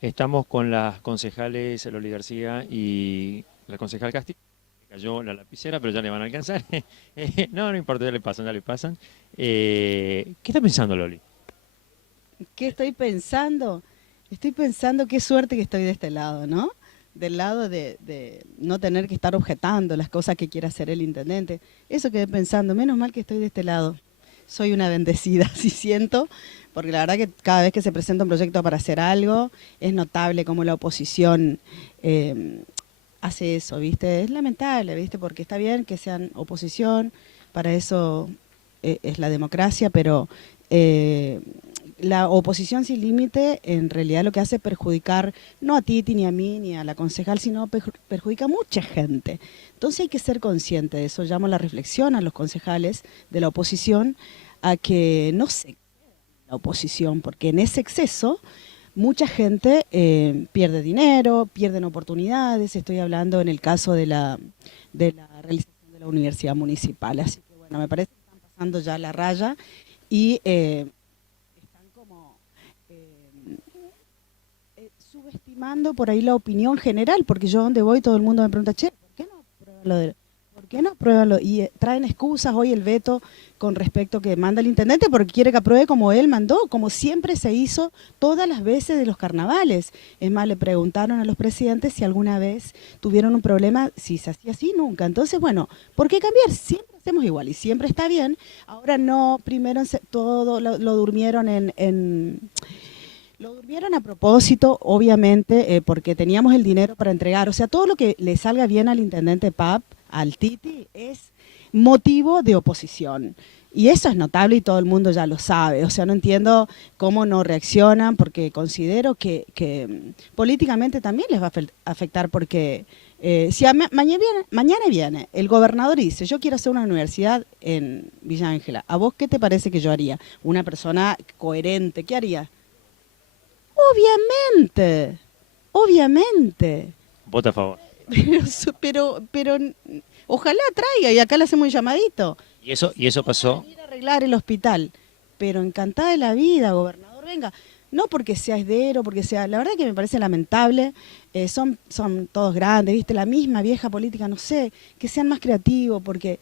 Estamos con las concejales Loli García y la concejal Castillo. Cayó la lapicera, pero ya le van a alcanzar. No, no importa, ya le pasan, ya le pasan. ¿Qué está pensando Loli? ¿Qué estoy pensando? Estoy pensando qué suerte que estoy de este lado, ¿no? Del lado de no tener que estar objetando las cosas que quiere hacer el intendente. Eso quedé pensando, menos mal que estoy de este lado. Soy una bendecida, sí siento, porque la verdad que cada vez que se presenta un proyecto para hacer algo, es notable cómo la oposición eh, hace eso, ¿viste? Es lamentable, ¿viste? Porque está bien que sean oposición, para eso es la democracia, pero eh, la oposición sin límite en realidad lo que hace es perjudicar no a Titi ni a mí ni a la concejal, sino perjudica a mucha gente. Entonces hay que ser consciente de eso. Llamo a la reflexión a los concejales de la oposición a que no se la oposición, porque en ese exceso mucha gente pierde dinero, pierden oportunidades. Estoy hablando en el caso de la realización de la universidad municipal. Así que bueno, me parece que están pasando ya la raya y están como subestimando por ahí la opinión general, porque yo donde voy todo el mundo me pregunta, che, ¿por qué no aprueban lo de... ¿Por qué no aprueban lo? Y traen excusas hoy el veto con respecto que manda el intendente porque quiere que apruebe como él mandó, como siempre se hizo todas las veces de los carnavales. Es más, le preguntaron a los presidentes si alguna vez tuvieron un problema, si se hacía así, nunca. Entonces, bueno, ¿por qué cambiar? Siempre hacemos igual y siempre está bien. Ahora no, primero todo lo durmieron lo durmieron a propósito, obviamente, porque teníamos el dinero para entregar. O sea, todo lo que le salga bien al intendente Pap, al Titi, es motivo de oposición. Y eso es notable y todo el mundo ya lo sabe. O sea, no entiendo cómo no reaccionan, porque considero que políticamente también les va a afectar, porque si mañana viene el gobernador y dice, yo quiero hacer una universidad en Villa Ángela, ¿a vos qué te parece que yo haría? Una persona coherente, ¿qué haría? Obviamente, obviamente. Vota a favor. Pero ojalá traiga y acá le hacemos un llamadito. Y eso Va a pasó. venir a arreglar el hospital. Pero encantada de la vida, gobernador, venga. No porque sea esdero, porque sea... La verdad que me parece lamentable. Son todos grandes, ¿viste? La misma vieja política, no sé, que sean más creativos porque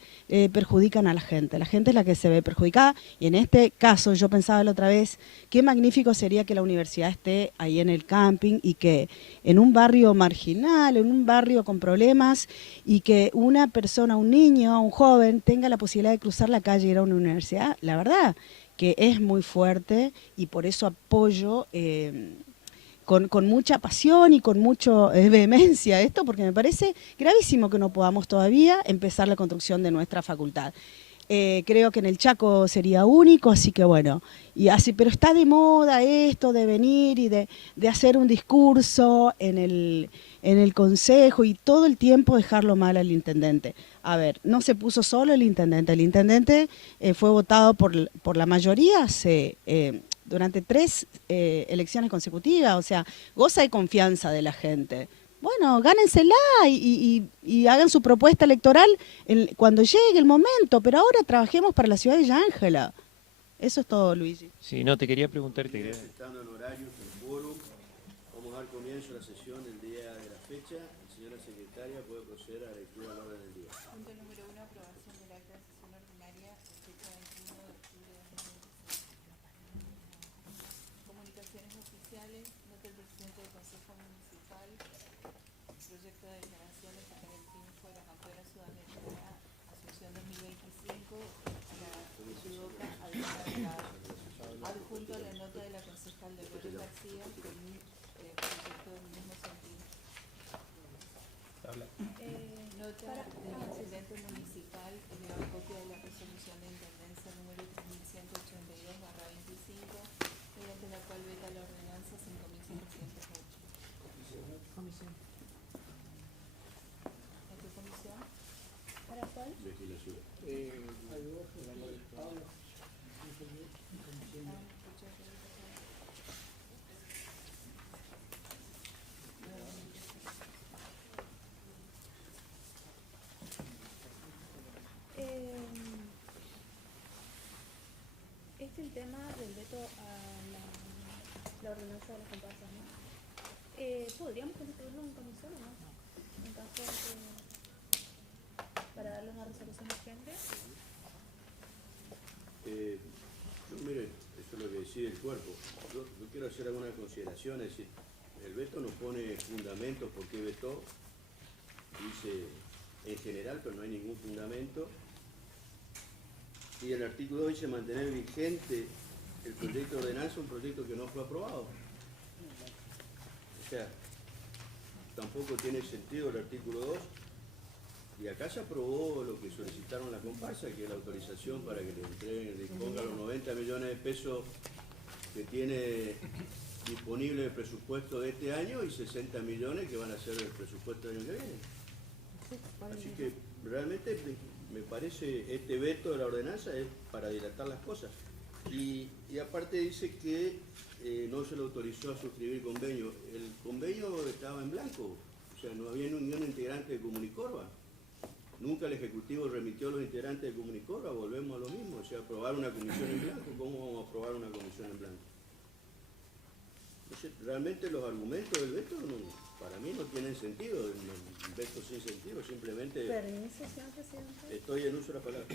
perjudican a la gente. La gente es la que se ve perjudicada. Y en este caso, yo pensaba la otra vez, qué magnífico sería que la universidad esté ahí en el camping y que en un barrio marginal, en un barrio con problemas, y que una persona, un niño, un joven, tenga la posibilidad de cruzar la calle y ir a una universidad, la verdad que es muy fuerte y por eso apoyo con mucha pasión y con mucha vehemencia esto, porque me parece gravísimo que no podamos todavía empezar la construcción de nuestra facultad. Creo que en el Chaco sería único, así que bueno, y así, pero está de moda esto de venir y de hacer un discurso en el consejo y todo el tiempo dejarlo mal al intendente. A ver, no se puso solo el intendente fue votado por la mayoría durante 3 elecciones consecutivas, o sea, goza de confianza de la gente. Bueno, gánensela y hagan su propuesta electoral cuando llegue el momento, pero ahora trabajemos para la ciudad de Ángela. Eso es todo, Luigi. Sí, no, te quería preguntar, Bien, aceptando el horario, el quórum, vamos a dar comienzo a la sesión del día de la fecha. Señora secretaria, puede proceder a la lectura del orden del día. Punto número uno, aprobación del acta de sesión ordinaria de fecha 21 de octubre de 2026. Comunicaciones oficiales, nota del presidente del Consejo Municipal, proyecto de declaraciones para el triunfo de la campeona sudamericana Asunción 2025, la judoka Adriana Delgado. Adjunto a la nota de la concejal de López García, con un proyecto del mismo sentido. Nota del presidente municipal eleva copia de la resolución de intendencia número 3182/25, mediante la cual veta la ordenanza 5708. Comisión. ¿A qué comisión? ¿Para cuál? Legislación. Escucha que Es el tema del veto a la ordenanza de las comparsas, ¿no? ¿Podríamos constituirlo en comisión o no? En caso de para darle una resolución urgente. Mire, eso es lo que decide el cuerpo. Yo quiero hacer algunas consideraciones. Es decir, el veto no pone fundamentos por qué vetó. Dice en general, pero no hay ningún fundamento. Y el artículo 2 dice mantener vigente el proyecto de ordenanza, un proyecto que no fue aprobado. O sea, tampoco tiene sentido el artículo 2. Y acá se aprobó lo que solicitaron la comparsa, que es la autorización para que le entreguen, le ponga los 90 millones de pesos que tiene disponible el presupuesto de este año y 60 millones que van a ser el presupuesto del año que viene. Así que realmente me parece este veto de la ordenanza es para dilatar las cosas. Y aparte dice que no se le autorizó a suscribir convenio. El convenio estaba en blanco, o sea, no había ningún integrante de Comunicorba. Nunca el Ejecutivo remitió a los integrantes de Comunicorba, volvemos a lo mismo, o sea, aprobar una comisión en blanco. ¿Cómo vamos a aprobar una comisión en blanco? Entonces, realmente los argumentos del veto para mí no tienen sentido, un veto sin sentido, simplemente... Permiso, señor presidente. Estoy en uso de la palabra.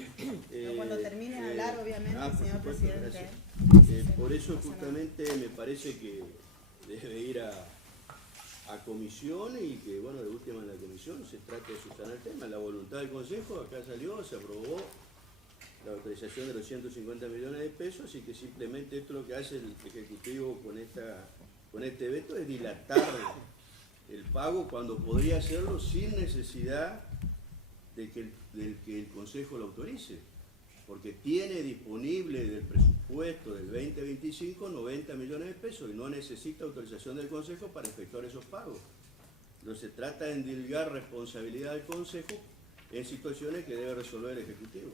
Cuando termine de hablar, obviamente, por señor supuesto, presidente. gracias. Por eso justamente me parece que debe ir a comisión y que, bueno, de última en la comisión se trate de subsanar el tema. La voluntad del Consejo acá salió, se aprobó la autorización de los 150 millones de pesos, así que simplemente esto lo que hace el Ejecutivo con este veto es dilatar el pago cuando podría hacerlo sin necesidad de que el Consejo lo autorice, porque tiene disponible del presupuesto del 2025 90 millones de pesos y no necesita autorización del Consejo para efectuar esos pagos. Entonces se trata de endilgar responsabilidad del Consejo en situaciones que debe resolver el Ejecutivo.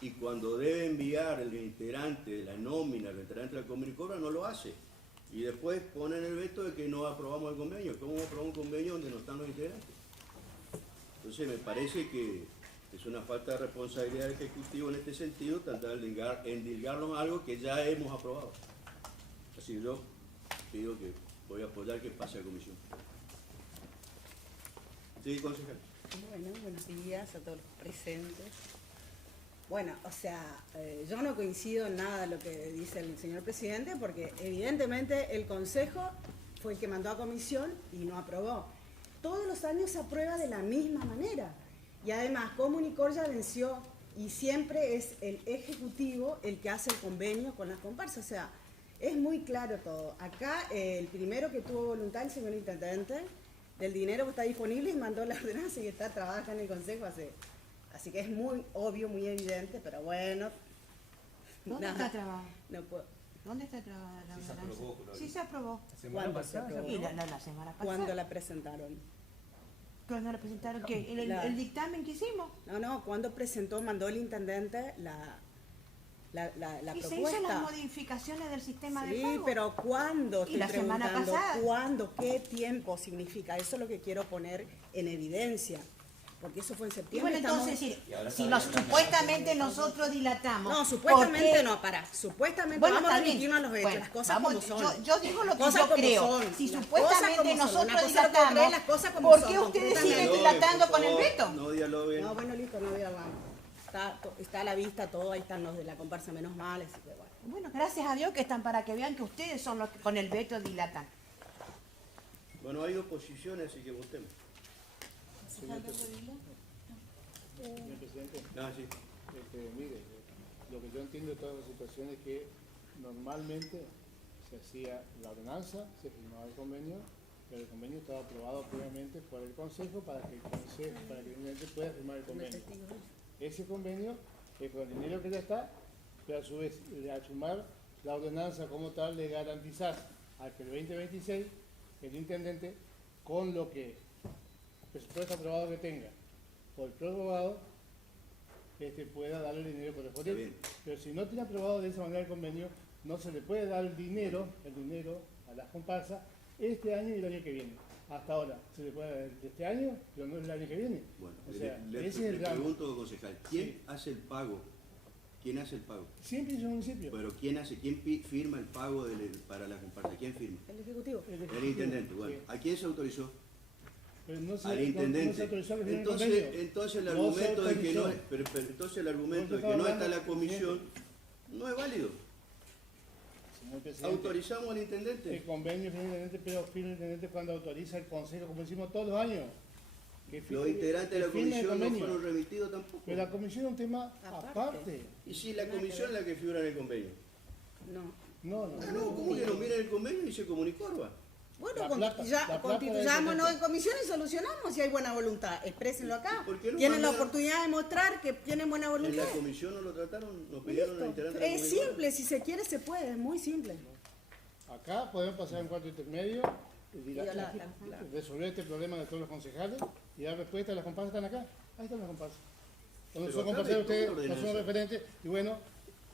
Y cuando debe enviar el integrante de la nómina, el integrante de la Comunicorba, no lo hace. Y después ponen el veto de que no aprobamos el convenio. ¿Cómo aprobamos un convenio donde no están los integrantes? Entonces me parece que es una falta de responsabilidad del Ejecutivo en este sentido, tratar de endilgarnos algo que ya hemos aprobado. Así que yo pido que voy a apoyar que pase a comisión. Sí, concejal. Bueno, buenos días a todos los presentes. Bueno, o sea, yo no coincido en nada de lo que dice el señor presidente, porque evidentemente el Consejo fue el que mandó a comisión y no aprobó. Todos los años se aprueba de la misma manera. Y además, Comunicor ya venció y siempre es el Ejecutivo el que hace el convenio con las comparsas. O sea, es muy claro todo. Acá el primero que tuvo voluntad, el señor Intendente, del dinero que está disponible y mandó la ordenanza y está trabajando en el Consejo así que es muy obvio, muy evidente, pero bueno. ¿Dónde está trabada? No puedo. ¿Dónde está trabada la ordenanza? Sí, Sí se aprobó. ¿Cuándo se aprobó? Y la semana pasada. ¿Cuándo la presentaron? ¿Cuándo la presentaron? ¿Qué? La- ¿El dictamen que hicimos? No, ¿cuándo mandó el Intendente la Y se propuesta? hizo las modificaciones del sistema de Sí, pago. pero ¿cuándo? Y la Estoy semana preguntando, pasada. ¿cuándo? ¿Qué tiempo significa? Eso es lo que quiero poner en evidencia, porque eso fue en Y septiembre. bueno, entonces, si supuestamente nosotros dilatamos... No, supuestamente ¿por qué? no, supuestamente Bueno, vamos a está bien. remitirnos a los hechos, Bueno, las cosas vamos, como son. yo digo lo que Cosas yo como creo. son, Si las supuestamente cosas como son. nosotros Una cosa es lo que dilatamos, creen, las cosas como ¿por son, qué ustedes completamente. siguen Dialoguen, dilatando por con el favor, veto? No dialoguen. No, bueno, listo, no dialogamos. Está a la vista todo, ahí están los de la comparsa menos mal, así que bueno. Bueno, gracias a Dios que están para que vean que ustedes son los que con el veto dilatan. Bueno, hay oposiciones, así que votemos. Concejal de Rodríguez. Señor presidente, Sí. mire, lo que yo entiendo de toda la situación es que normalmente se hacía la ordenanza, se firmaba el convenio, pero el convenio estaba aprobado previamente por el Consejo para que el Intendente pueda firmar el convenio. Ese convenio es con el dinero que ya está, pero a su vez, al sumar la ordenanza como tal, le garantizar a que el 2026 el Intendente, con lo que presupuesto aprobado que tenga por el prorrogado, pueda darle el dinero correspondiente. Pero si no tiene aprobado de esa manera el convenio, no se le puede dar el dinero a las comparsas este año y el año que viene. Hasta ahora se le puede dar este año, pero no el año que viene. Bueno, O sea, le ese es el drama. pregunto, concejal, ¿quién hace el pago ¿Quién hace el pago? Siempre es el municipio. Pero quién firma el pago para la comparsa? ¿Quién firma? El Ejecutivo. El intendente. Bueno, ¿a quién se autorizó? Pero no se, Al no se intendente. autorizó que firme el Entonces, convenio. entonces el No se argumento de que no, autorizó. pero entonces el argumento de No, que no yo está estaba la comisión no es válido. Señor presidente, Autorizamos al el intendente. convenio firma el intendente, pero firma el intendente cuando autoriza el consejo, como decimos todos los años. Los integrantes de la que firme el comisión no convenio. fueron remitidos tampoco. Pero la comisión es un tema aparte. Y si la comisión es la que figura en el convenio. No. No, no. Ah, no, ¿cómo que no miren el convenio y se comunicó, Orba? Bueno, La plata del constituyámonos intendente. en comisión y solucionamos si hay buena voluntad. Exprésenlo acá. ¿Por qué no Tienen la mandaron? oportunidad de mostrar que tienen buena En voluntad. la comisión no lo trataron, nos pidieron al integrante de la Es comisión. simple, si se quiere se puede, es muy simple. Acá podemos pasar en cuarto intermedio y resolver este problema de todos los concejales y dar respuesta a las comparsas que están acá. Ahí están las comparsas. Cuando Pero son acá comparsas de ustedes todo no son ordenanza. referentes y bueno,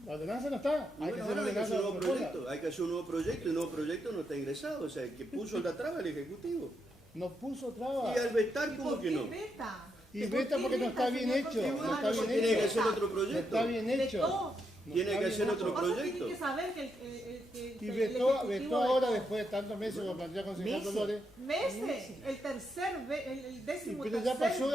la ordenanza no está. Y Hay que bueno, hacer ahora una hay que hacer ordenanza un nuevo de propuesta. proyecto, hay que hacer un nuevo proyecto, y el nuevo proyecto no está ingresado, o sea, el que puso la traba el Ejecutivo. Nos puso traba. Y al vetar, ¿cómo que no? Y veta porque no está bien hecho. Y bueno, No está pues bien tiene que hecho. hacer otro No proyecto. está bien hecho. No Tiene está que bien hacer hecho. otro proyecto. Tiene que saber que Y vetó ahora, después de tantos meses, como plantea concejal Dolores. meses, el décimo Pero ya pasó,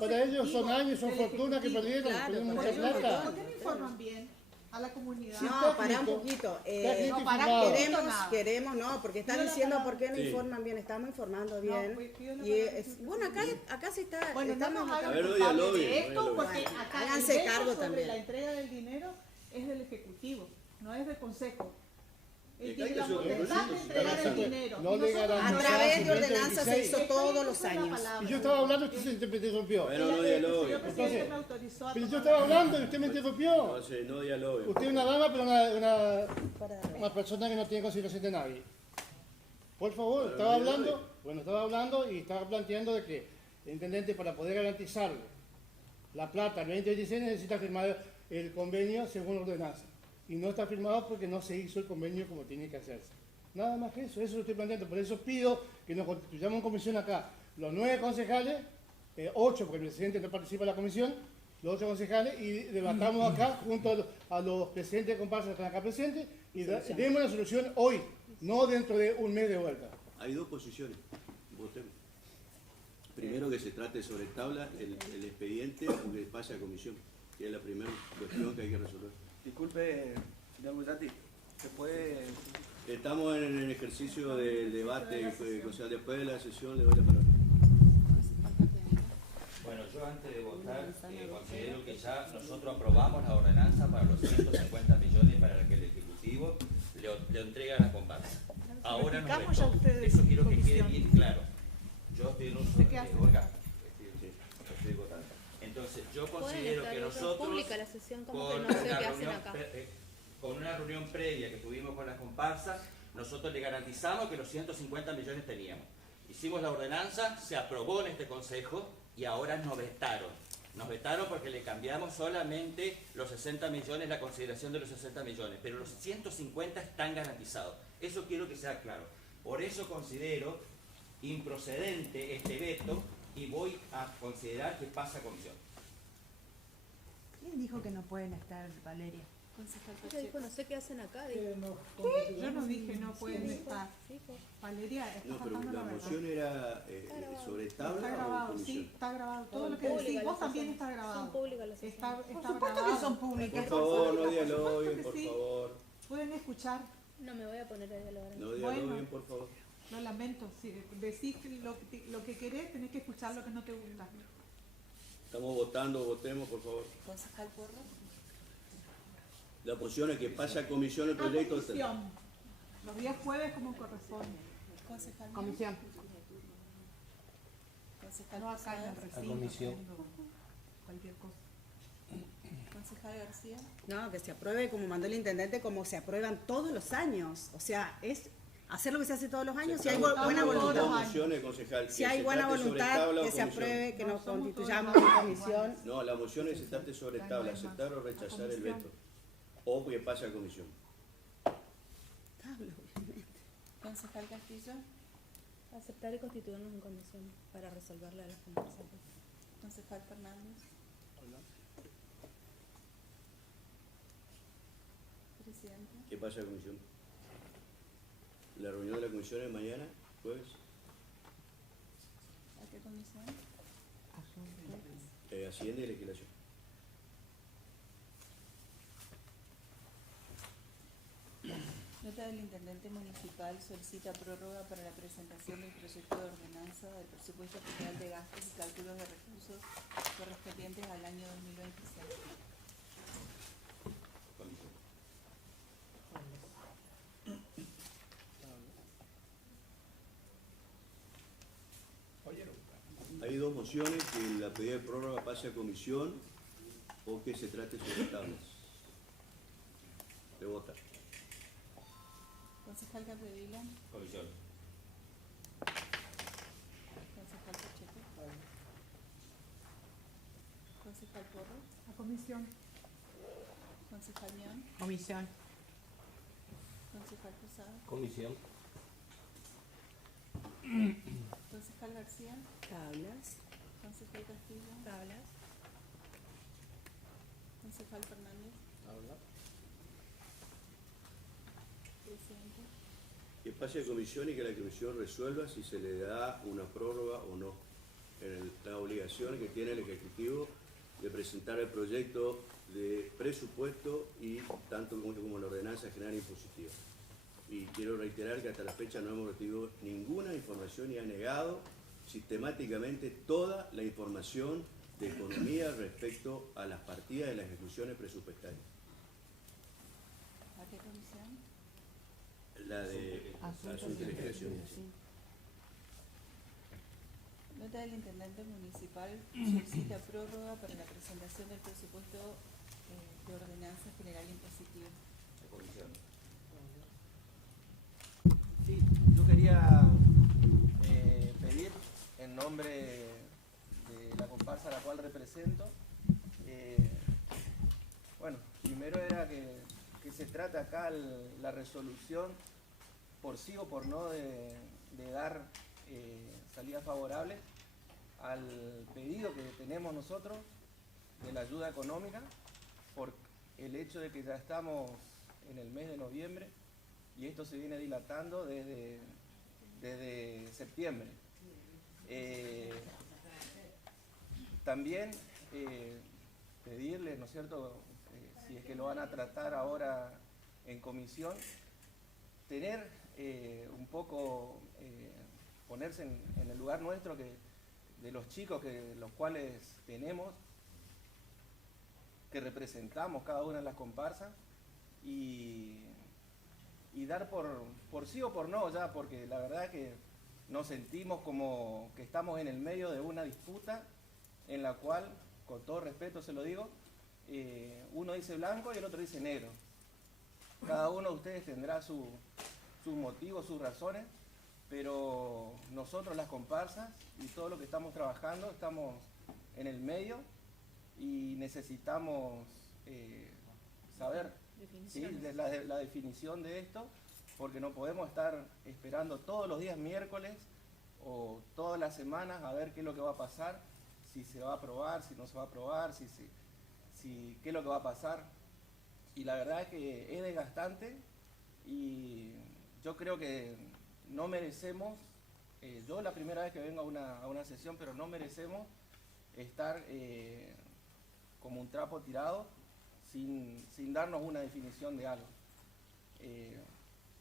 para ellos son años, son fortunas que perdieron, Claro, perdieron por mucha eso plata. ¿Por qué no informan bien a la comunidad? Sí, No, pará un técnico. poquito. Técnico no, pará, informado. Queremos, no, porque están Pido la diciendo palabra. por qué no Sí. informan bien, estamos informando No, bien. pues, pido la Y palabra. bueno, acá se está, Bueno, no estamos nos acá. A ver, hagan oye, culpables lobby, de oye, esto, lobby. porque acá Háganse el veto cargo sobre también. la entrega del dinero es del Ejecutivo, no es del Consejo. Él Hay tiene que la hacer otro potestad de proyecto, entregar el sí. dinero. No Y le nosotros A garantizamos través de 2026. ordenanza se hizo todos los Estoy años. la palabra. Y yo estaba hablando, usted se interrumpió. Bueno, no El dialogue. señor presidente Entonces, me autorizó a Pero yo tomar estaba la hablando y usted me interrumpió. Entonces, no dialogue. Usted es una dama, pero una persona que no tiene consideración de nadie. Por favor, Bueno, estaba no dialogue. hablando, estaba hablando y estaba planteando de que el intendente, para poder garantizarle la plata el 2026, necesita firmar el convenio según ordenanza. Y no está firmado porque no se hizo el convenio como tiene que hacerse. Nada más que eso lo estoy planteando. Por eso pido que nos constituyamos en comisión acá. Los 9 concejales, 8 porque el presidente no participa en la comisión, los 8 concejales, y debatamos acá junto a los presidentes de comparsas que están acá presentes y demos una solución hoy, no dentro de un mes de vuelta. Hay dos posiciones. Votemos. Primero, que se trate sobre tabla el expediente o que pase a comisión, que es la primera cuestión que hay que resolver. Disculpe, señor Gusati, ¿se puede...? Estamos en el ejercicio del debate, o sea, después de la sesión le doy la palabra. Bueno, yo antes de votar considero que ya nosotros aprobamos la ordenanza para los 150 millones para la que el Ejecutivo le entrega a la comparsa. Ahora nos Explicamos ya vetó. ustedes Eso quiero que quede comisión. bien claro. Yo estoy en un qué hace? Olga, estoy votando. Entonces, yo considero que nosotros pública la sesión, como que con no sé una qué hacen reunión acá. con una reunión previa que tuvimos con las comparsas, nosotros le garantizamos que los 150 millones teníamos. Hicimos la ordenanza, se aprobó en este consejo y ahora nos vetaron. Nos vetaron porque le cambiamos solamente los 60 millones, la consideración de los 60 millones, pero los 150 están garantizados. Eso quiero que sea claro. Por eso considero improcedente este veto y voy a considerar que pasa a comisión. ¿Quién dijo que no pueden estar, Valeria? Concejal Ella dijo, no sé qué hacen acá. dijo. Yo no dije no pueden estar. Dijo. Valeria, está No, pero faltando la la verdad. moción era sobre Está tabla o grabado, sí, comisión. está grabado. Todo Son lo que decís públicas vos las también sesiones. está grabado. Son públicas las sesiones. Está Por supuesto grabado. que son públicas. Por favor, no Por supuesto dialoguen, que por sí. favor. Pueden escuchar, No me voy a poner a dialogar. No Bueno. dialoguen, por favor. lo lamento. Si decís lo que querés, tenés que escuchar lo que no te gusta. Estamos votando, votemos, por favor. Concejal Porro. La posición es que pase a comisión el A proyecto. comisión. Los días jueves como corresponde. Concejal Mena. Comisión. Concejal No acá en el Posada. recinto. haciendo Cualquier cosa. Concejal García. No, que se apruebe como mandó el intendente, como se aprueban todos los años. O sea, es hacer lo que se hace todos los años. Si hay Estamos buena votando voluntad. dos mociones, concejal. Si que hay se buena trate sobre voluntad, tabla o que se comisión. apruebe, que No, nos somos constituyamos todos en iguales. comisión. No, la moción es que se trate sobre Ya no tabla, hay más. aceptar o A rechazar el comisión. veto. O que pase a comisión. Tabla, obviamente. Concejal Castillo. Aceptar y constituirnos en comisión para resolverla de las conversaciones. Concejal Fernández. Presidente. ¿Qué pasa en la comisión? La reunión de la comisión es mañana, jueves. ¿A qué comisión? Hacienda y legislación. Nota del Intendente Municipal solicita prórroga para la presentación del proyecto de ordenanza del presupuesto general de gastos y cálculos de recursos correspondientes al año 2026. Hay dos mociones, que la pedida de prórroga pase a comisión o que se trate sobre tablas. Se vota. Concejal Capdevila. Comisión. Concejal Pacheco. Concejal Porro. A comisión. Concejal Mion. Comisión. Concejal Posada. Comisión. Concejal García. Tablas. Concejal Castillo. Tablas. Concejal Fernández. Habla. Presidente. Que pase a comisión y que la comisión resuelva si se le da una prórroga o no. La obligación que tiene el Ejecutivo de presentar el proyecto de presupuesto y tanto como la ordenanza general impositiva. Y quiero reiterar que hasta la fecha no hemos recibido ninguna información y ha negado sistemáticamente toda la información de economía respecto a las partidas de las ejecuciones presupuestarias. ¿A qué comisión? La de Asuntos y Legislación. Nota del Intendente Municipal solicita prórroga para la presentación del presupuesto de ordenanza general impositiva. Comisión. Sí, yo quería pedir en nombre de la comparsa a la cual represento, bueno, primero era que se trata acá la resolución por sí o por no de dar salida favorable al pedido que tenemos nosotros de la ayuda económica por el hecho de que ya estamos en el mes de noviembre y esto se viene dilatando desde septiembre. También pedirles, ¿no es cierto?, si es que lo van a tratar ahora en comisión, tener un poco, ponerse en el lugar nuestro de los chicos los cuales tenemos, que representamos cada una de las comparsas y dar por sí o por no ya, porque la verdad es que nos sentimos como que estamos en el medio de una disputa en la cual, con todo respeto se lo digo, uno dice blanco y el otro dice negro. Cada uno de ustedes tendrá sus motivos, sus razones, pero nosotros las comparsas y todo lo que estamos trabajando estamos en el medio y necesitamos saber ¿sí? la definición de esto, porque no podemos estar esperando todos los días miércoles o todas las semanas a ver qué es lo que va a pasar, si se va a aprobar, si no se va a aprobar, qué es lo que va a pasar. Y la verdad es que es desgastante y yo creo que no merecemos, yo la primera vez que vengo a una sesión, pero no merecemos estar como un trapo tirado sin darnos una definición de algo.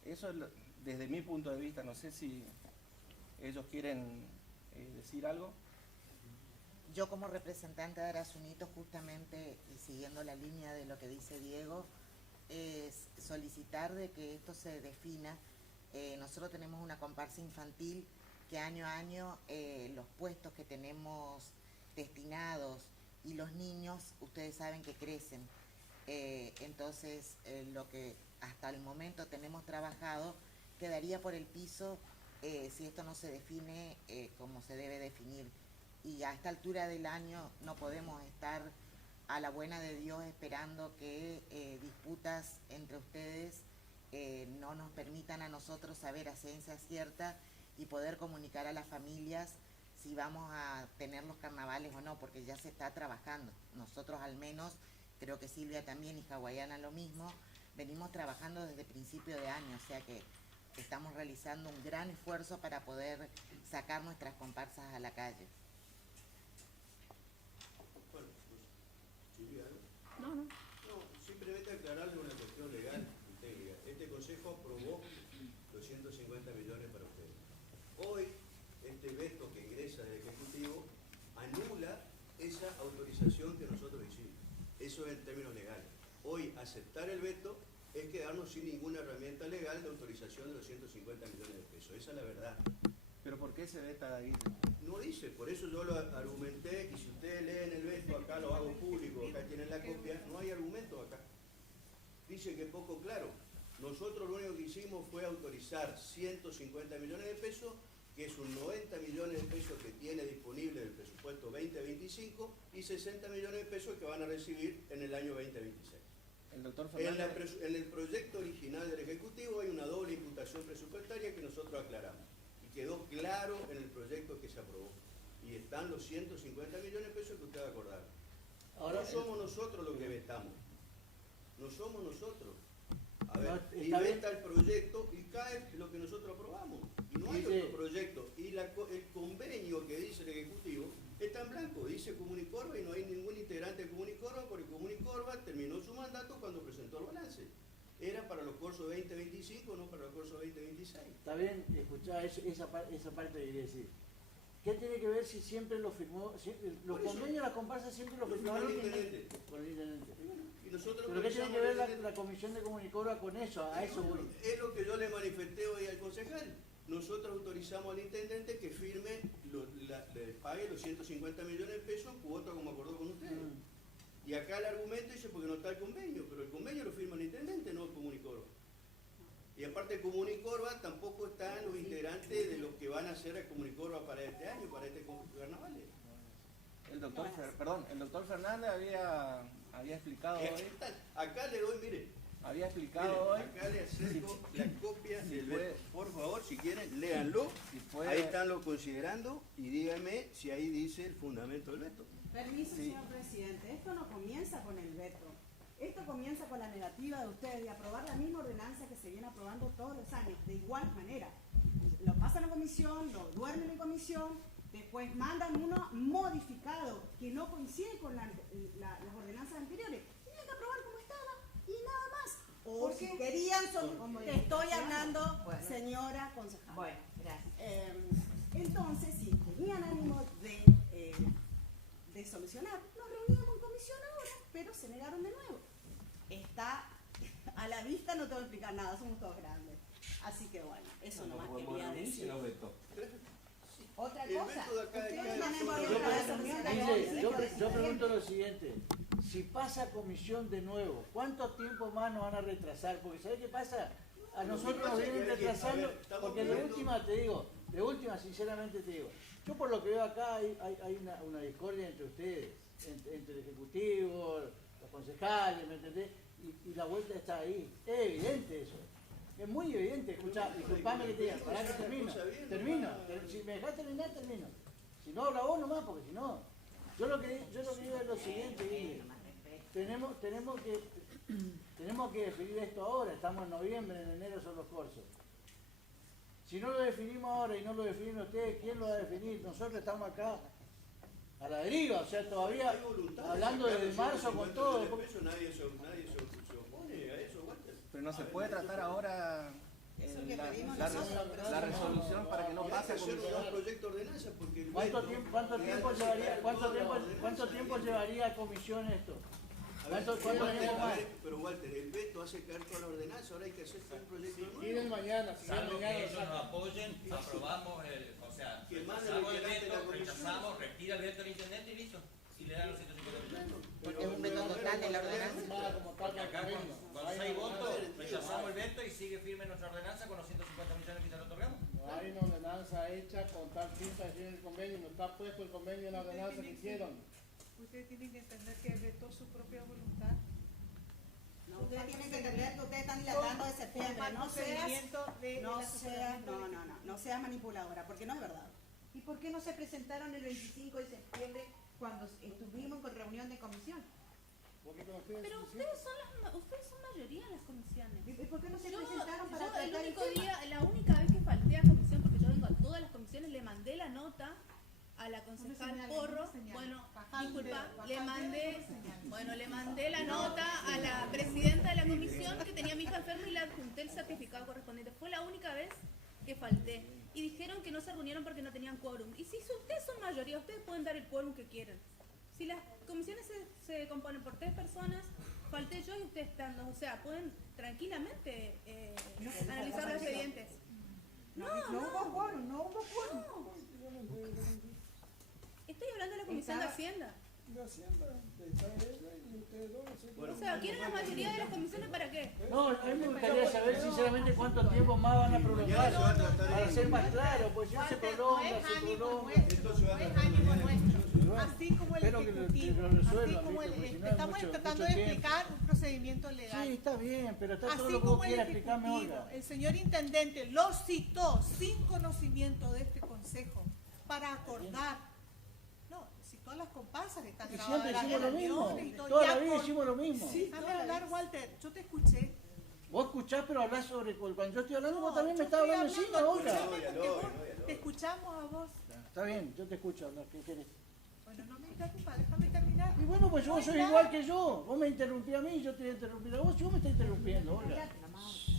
Eso es desde mi punto de vista. No sé si ellos quieren decir algo. Yo como representante de Arasunitos, justamente y siguiendo la línea de lo que dice Diego, es solicitar de que esto se defina. Nosotros tenemos una comparsa infantil que año a año los puestos que tenemos destinados y los niños, ustedes saben que crecen. Entonces, lo que hasta el momento tenemos trabajado quedaría por el piso si esto no se define como se debe definir. Y a esta altura del año no podemos estar a la buena de Dios esperando que disputas entre ustedes no nos permitan a nosotros saber a ciencia cierta y poder comunicar a las familias si vamos a tener los carnavales o no, porque ya se está trabajando. Nosotros al menos, creo que Silvia también y Hawaiana lo mismo, venimos trabajando desde principio de año, o sea que estamos realizando un gran esfuerzo para poder sacar nuestras comparsas a la calle. Bueno, ¿sí, algo? No. No, simplemente aclararle una cuestión legal y técnica. Este Consejo aprobó los 150 millones para ustedes. Hoy, este veto que ingresa del Ejecutivo anula esa autorización que nosotros hicimos. Eso es en términos legales. Hoy, aceptar el veto es quedarnos sin ninguna herramienta legal de autorización de los 150 millones de pesos. Esa es la verdad. ¿Pero por qué se veta ahí? No dice, por eso yo lo argumenté, y si ustedes leen el veto, acá lo hago público, acá tienen la copia, no hay argumento acá. Dice que poco claro. Nosotros lo único que hicimos fue autorizar 150 millones de pesos, que es un 90 millones de pesos que tiene disponible del presupuesto 2025 y 60 millones de pesos que van a recibir en el año 2026. El doctor Fernández... En el proyecto original del Ejecutivo hay una doble imputación presupuestaria que nosotros aclaramos. Y quedó claro en el proyecto que se aprobó. Y están los 150 millones de pesos que ustedes acordaron. Ahora, no somos nosotros los que vetamos. No somos nosotros. A ver, y veta el proyecto y cae lo que nosotros aprobamos. Y no hay otro proyecto. Y el convenio que dice el Ejecutivo está en blanco. Dice Comunicorva y no hay ningún integrante de Comunicorva porque Comunicorva terminó su mandato cuando presentó el balance. Era para los cursos 2025, no para los cursos 2026. Está bien, escuchá esa parte que quería decir. ¿Qué tiene que ver si siempre lo firmó? Los convenios, las comparsas siempre lo firmaron con el intendente. Y nosotros ¿pero qué tiene que ver la comisión de Comunicorva con eso? A eso voy. Es lo que yo le manifesté hoy al concejal. Nosotros autorizamos al intendente que firme, le pague los 150 millones de pesos, cuota como acordó con ustedes. Y acá el argumento dice porque no está el convenio, pero el convenio lo firma el intendente, no el Comunicorva. Y aparte el Comunicorva tampoco están los integrantes de los que van a hacer el Comunicorva para este año, para este carnaval. El doctor Fernández había explicado hoy. Acá le doy, mire. Había explicado hoy. Acá le acerco la copia del veto. Por favor, si quieren, léanlo. Ahí están lo considerando y díganme si ahí dice el fundamento del veto. Permiso, señor presidente. Esto no comienza con el veto. Esto comienza con la negativa de ustedes de aprobar la misma ordenanza que se viene aprobando todos los años, de igual manera. Lo pasan a comisión, lo duermen en comisión, después mandan uno modificado que no coincide con las ordenanzas anteriores. Tienen que aprobar como estaba y nada más. O si querían, te estoy hablando, señora concejala. Bueno, gracias. Entonces, si tenían ánimo de solucionar, nos reuníamos en comisión ahora, pero se negaron de nuevo. Está a la vista, no te voy a explicar nada, somos todos grandes. Así que bueno, eso nomás quería decir. Otra cosa, yo pregunto lo siguiente, si pasa comisión de nuevo, ¿cuánto tiempo más nos van a retrasar? Porque ¿sabes qué pasa? A nosotros nos vienen retrasando, porque de última sinceramente te digo, yo por lo que veo acá hay una discordia entre ustedes, entre el Ejecutivo, los concejales, ¿me entendés? Y la vuelta está ahí, es evidente eso. Es muy evidente, escuchá, disculpame que te diga, pará que termino. Si me dejás terminar, termino. Si no, habla vos nomás, porque si no. Yo lo que digo es lo siguiente, tenemos que definir esto ahora, estamos en noviembre, en enero son los cursos. Si no lo definimos ahora y no lo definen ustedes, ¿quién lo va a definir? Nosotros estamos acá a la deriva, o sea, todavía hablando desde marzo con todo. Nadie se opone a eso, Walter. Pero no se puede tratar ahora la resolución para que no pase a comisión. ¿Cuánto tiempo llevaría a comisión esto? ¿Cuánto tiempo más? Pero Walter, el veto hace caer toda la ordenanza, ahora hay que hacer un proyecto nuevo. Piden mañana, salvo que ellos nos apoyen, aprobamos rechazamos el veto, rechazamos, retira el veto del intendente y listo. Y le dan los 150 millones. Porque es un veto total de la ordenanza. Porque acá con 6 votos rechazamos el veto y sigue firme nuestra ordenanza con los 150 millones que ya lo otorgamos. No hay una ordenanza hecha con tal tinta de el convenio, no está puesto el convenio en la ordenanza que hicieron. Ustedes tienen que entender que vetó su propia voluntad. Ustedes tienen que entender que ustedes están dilatando de septiembre. No seas manipuladora, porque no es verdad. ¿Y por qué no se presentaron el 25 de septiembre cuando estuvimos con reunión de comisión? Pero ustedes son mayoría en las comisiones. ¿Y por qué no se presentaron para Yo tratar el único tema? día, la única vez que falté a comisión, porque yo vengo a todas las comisiones, le mandé la nota a la concejal Porro. Bueno, disculpa, le mandé la nota a la presidenta de la comisión que tenía a mi hija enferma y le adjunté el certificado correspondiente. Fue la única vez que falté. Y dijeron que no se reunieron porque no tenían quórum. Y si ustedes son mayoría, ustedes pueden dar el quórum que quieran. Si las comisiones se componen por 3 personas, falté yo y ustedes están 2. O sea, pueden tranquilamente analizar los expedientes. No hubo quórum, no hubo quórum. Estoy hablando de la Comisión de Hacienda. De Hacienda, está ella y ustedes dos. O sea, ¿quieren la mayoría de las comisiones para qué? No, a mí me gustaría saber sinceramente cuánto tiempo más van a prolongar, para ser más claro, pues si se prolonga, se prolonga. Así como el Ejecutivo, así como estamos tratando de explicar un procedimiento legal. Sí, está bien, pero está todo Así lo que como vos el quieras explicarme, Ejecutivo, Olga. el señor Intendente lo citó sin conocimiento de este Consejo para acordar. No, citó a las comparsas, están Y grabadas siempre las hicimos lo mismo, reuniones y todo. toda Ya la vida con- hicimos lo mismo. Sí, déjame hablar, Walter, yo te escuché. Vos escuchás, pero hablás sobre cuando yo estoy hablando, vos No, también me yo estás estoy hablando encima, hablando, Olga. escúchame, porque vos- te escuchamos a vos. Está bien, yo te escucho, ¿no? ¿Qué querés? Bueno, no me interrumpa, déjame terminar. Y bueno, pues vos sos igual que yo. Vos me interrumpí a mí y yo te voy a interrumpir a vos. Si vos me estás interrumpiendo, Olga.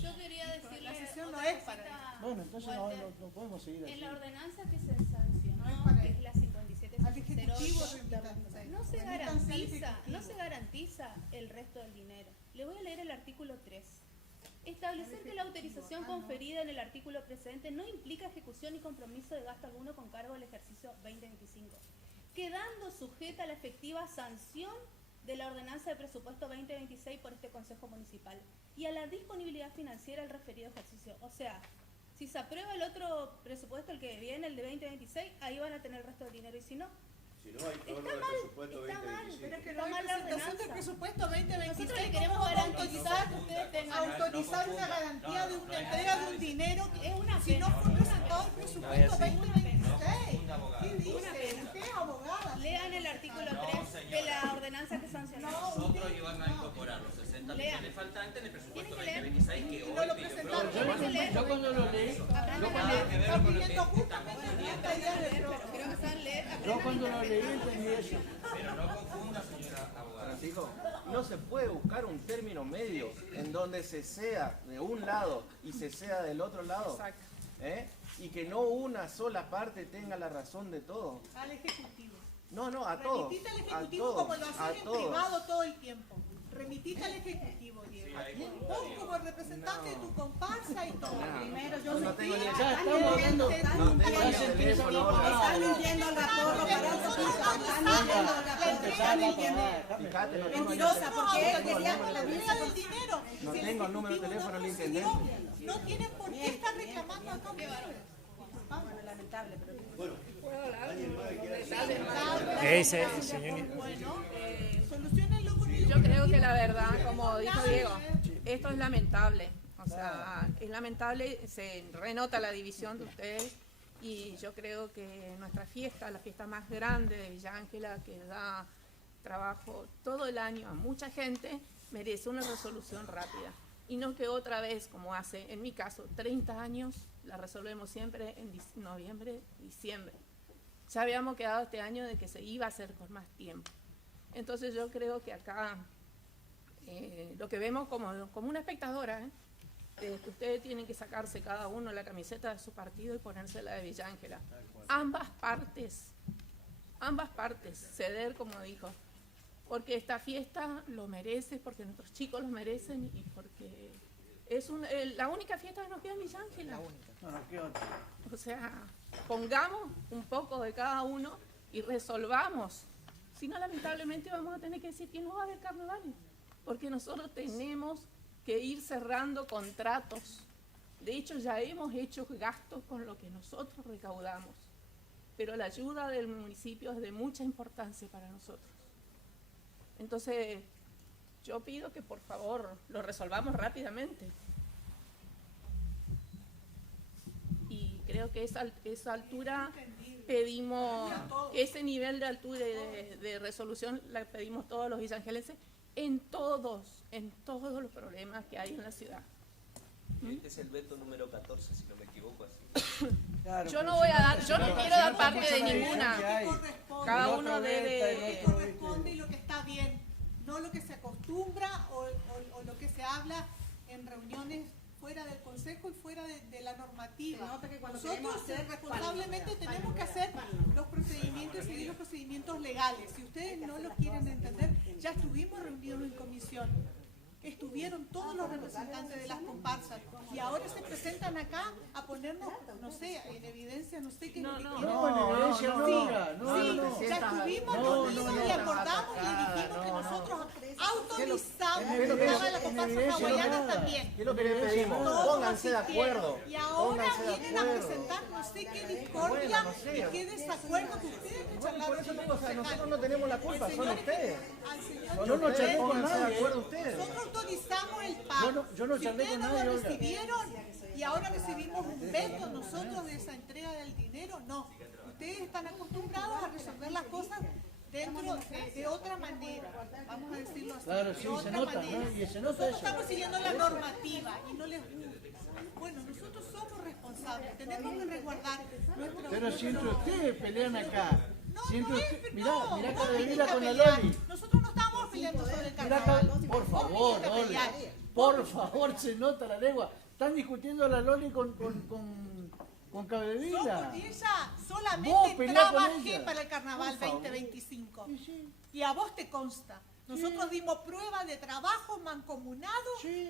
Yo quería decirle La sesión no otra es para cosita, Bueno, entonces no, Walter. no podemos seguir así. En la ordenanza que se sancionó, que es la al Ejecutivo 5708, no se garantiza el resto del dinero. Le voy a leer el artículo 3. Establecer que la autorización conferida en el artículo precedente no implica ejecución ni compromiso de gasto alguno con cargo al ejercicio 2025, quedando sujeta a la efectiva sanción de la ordenanza de presupuesto 2026 por este Consejo Municipal y a la disponibilidad financiera del referido ejercicio. O sea, si se aprueba el otro presupuesto, el que viene, el de 2026, ahí van a tener el resto del dinero, y si no, Si no hay prórroga del presupuesto está mal, 2025. Pero es que Está no hay mal la presentación del ordenanza. presupuesto 2026. Nosotros le queremos ¿Cómo garantizar que ustedes tengan autorizar una garantía de una entrega de un dinero que Es una si no pena. fue presentado el presupuesto 2026. ¿Qué dice? Usted es abogada. Lean el artículo 3 de la ordenanza que sancionó. Nosotros íbamos a incorporar los 60 Lean. millones faltantes en el presupuesto Tienen que 2026 que Y hoy no lo pidió presentaron. prórroga. Yo cuando lo leí, Está pidiendo justamente esta idea de prórroga. yo cuando lo leí entendí eso. Pero no confunda, señora abogada. Francisco, no se puede buscar un término medio en donde se sea de un lado y se sea del otro lado. ¿Eh? Y que no una sola parte tenga la razón de todo. Al Ejecutivo. No, a todos. Remitite al A Ejecutivo todos. como lo A hacen en todos. privado todo el tiempo. Remitite al Ejecutivo, Diego. Vos como representante de tu comparsa y todo. Primero yo No tengo ni Ya estamos hablando. No tengo Ya ni se el empieza teléfono. a Están mintiendo al rapor, están mintiendo al rapor, están mintiendo. Fíjate, no tengo ni el Mentirosa, teléfono. porque él No quería tengo con la el misma del dinero. No Si el tengo el número de Ejecutivo teléfono no del recibió, intendente. no tiene por qué estar reclamando acá. Bueno, lamentable, pero... Bueno, ¿alguien más que quiera decir? Bueno, solucionenlo con ellos. Yo creo que la verdad, como dijo Diego, esto es lamentable. O sea, es lamentable, se renota la división de ustedes y yo creo que nuestra fiesta, la fiesta más grande de Villa Ángela, que da trabajo todo el año a mucha gente, merece una resolución rápida. Y no que otra vez, como hace, en mi caso, 30 años, la resolvemos siempre en noviembre, diciembre. Ya habíamos quedado este año de que se iba a hacer con más tiempo. Entonces yo creo que acá lo que vemos como una espectadora, es que ustedes tienen que sacarse cada uno la camiseta de su partido y ponérsela de Villa Ángela. Ambas partes, ceder como dijo, porque esta fiesta lo merece, porque nuestros chicos lo merecen y porque es la única fiesta que nos queda en Villa Ángela. O sea, pongamos un poco de cada uno y resolvamos. Si no, lamentablemente vamos a tener que decir que no va a haber carnavales, porque nosotros tenemos que ir cerrando contratos. De hecho, ya hemos hecho gastos con lo que nosotros recaudamos, pero la ayuda del municipio es de mucha importancia para nosotros. Entonces, yo pido que por favor lo resolvamos rápidamente. Y creo que esa altura pedimos, ese nivel de altura y de resolución la pedimos todos los villangelenses en todos los problemas que hay en la ciudad. Este es el veto número 14, si no me equivoco. Así. Claro, Yo no pero voy si a dar, yo no pero quiero si dar no parte pasa de la ninguna. que hay. Cada El uno otro debe. veta, el que otro corresponde y lo que está bien, no lo que se acostumbra o lo que se habla en reuniones fuera del consejo y fuera de la normativa. Se nota que cuando Nosotros queremos hacer responsablemente pan, tenemos que hacer los procedimientos y seguir los procedimientos legales. Si ustedes no lo quieren entender, ya estuvimos reunidos en comisión. Estuvieron todos los representantes de las comparsas y ahora se presentan acá a ponernos, no sé, en evidencia, no sé qué. No, en evidencia no, sí, ya estuvimos reunidos y acordamos y le dijimos que nosotros autorizamos que estaba la comparsa hawaiana también. ¿Qué es lo que le pedimos? Pónganse de acuerdo. Y ahora vienen a presentar no sé qué discordia y qué desacuerdo que ustedes que charlaron. Por eso digo, o sea, nosotros no tenemos la culpa, son ustedes. Yo no charlé con Pónganse de nadie. acuerdo ustedes. Nosotros autorizamos el pago. Yo no Si charlé ustedes con no nadie, lo Olga. recibieron y ahora recibimos un veto nosotros de esa entrega del dinero, no. Ustedes están acostumbrados a resolver las cosas dentro de otra manera, vamos a decirlo así. Claro, sí, de se otra nota, manera. ¿no? Y se nota Nosotros eso. estamos siguiendo la normativa y no les gusta. Bueno, nosotros somos responsables, tenemos que resguardar nuestro... Pero si entre ustedes pelean acá, si entre ustedes, mirá no Capdevila con la pelear. Loli. Nosotros no estamos peleando sobre el Mirá carnaval. por favor, Vos viniste a Loli. pelear. Por favor, se nota la lengua. Están discutiendo a la Loli con Capdevila. Yo con ella Vos solamente peleá con trabajé ella. para el carnaval Por favor. 2025. Y a vos te consta. Nosotros dimos prueba de trabajo mancomunado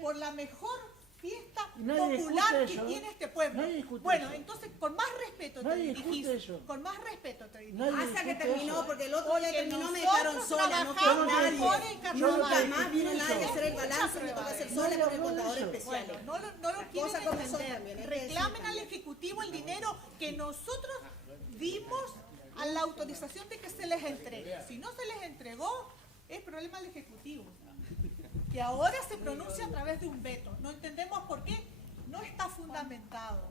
por la mejor fiesta Nadie popular discute que eso. tiene este pueblo. Nadie discute Bueno, eso. entonces con más respeto te Nadie discute dirigís. eso. Con más respeto te dirigís. Nadie Hasta que discute terminó, eso. porque el otro día Porque terminó, me nosotros dejaron sola, no quedó trabajamos nadie. por el carnaval. Nunca más vino nadie a Mucha hacer el balance, me prueba tocó hacer de sola eso. con el contador especial. Bueno, no lo quieren cosas como son entender. también, hay que Reclamen decir al Ejecutivo el dinero que nosotros dimos a la autorización de que se les entregue. Si no se les entregó, es problema del Ejecutivo. Y ahora se pronuncia a través de un veto. No entendemos por qué. No está fundamentado.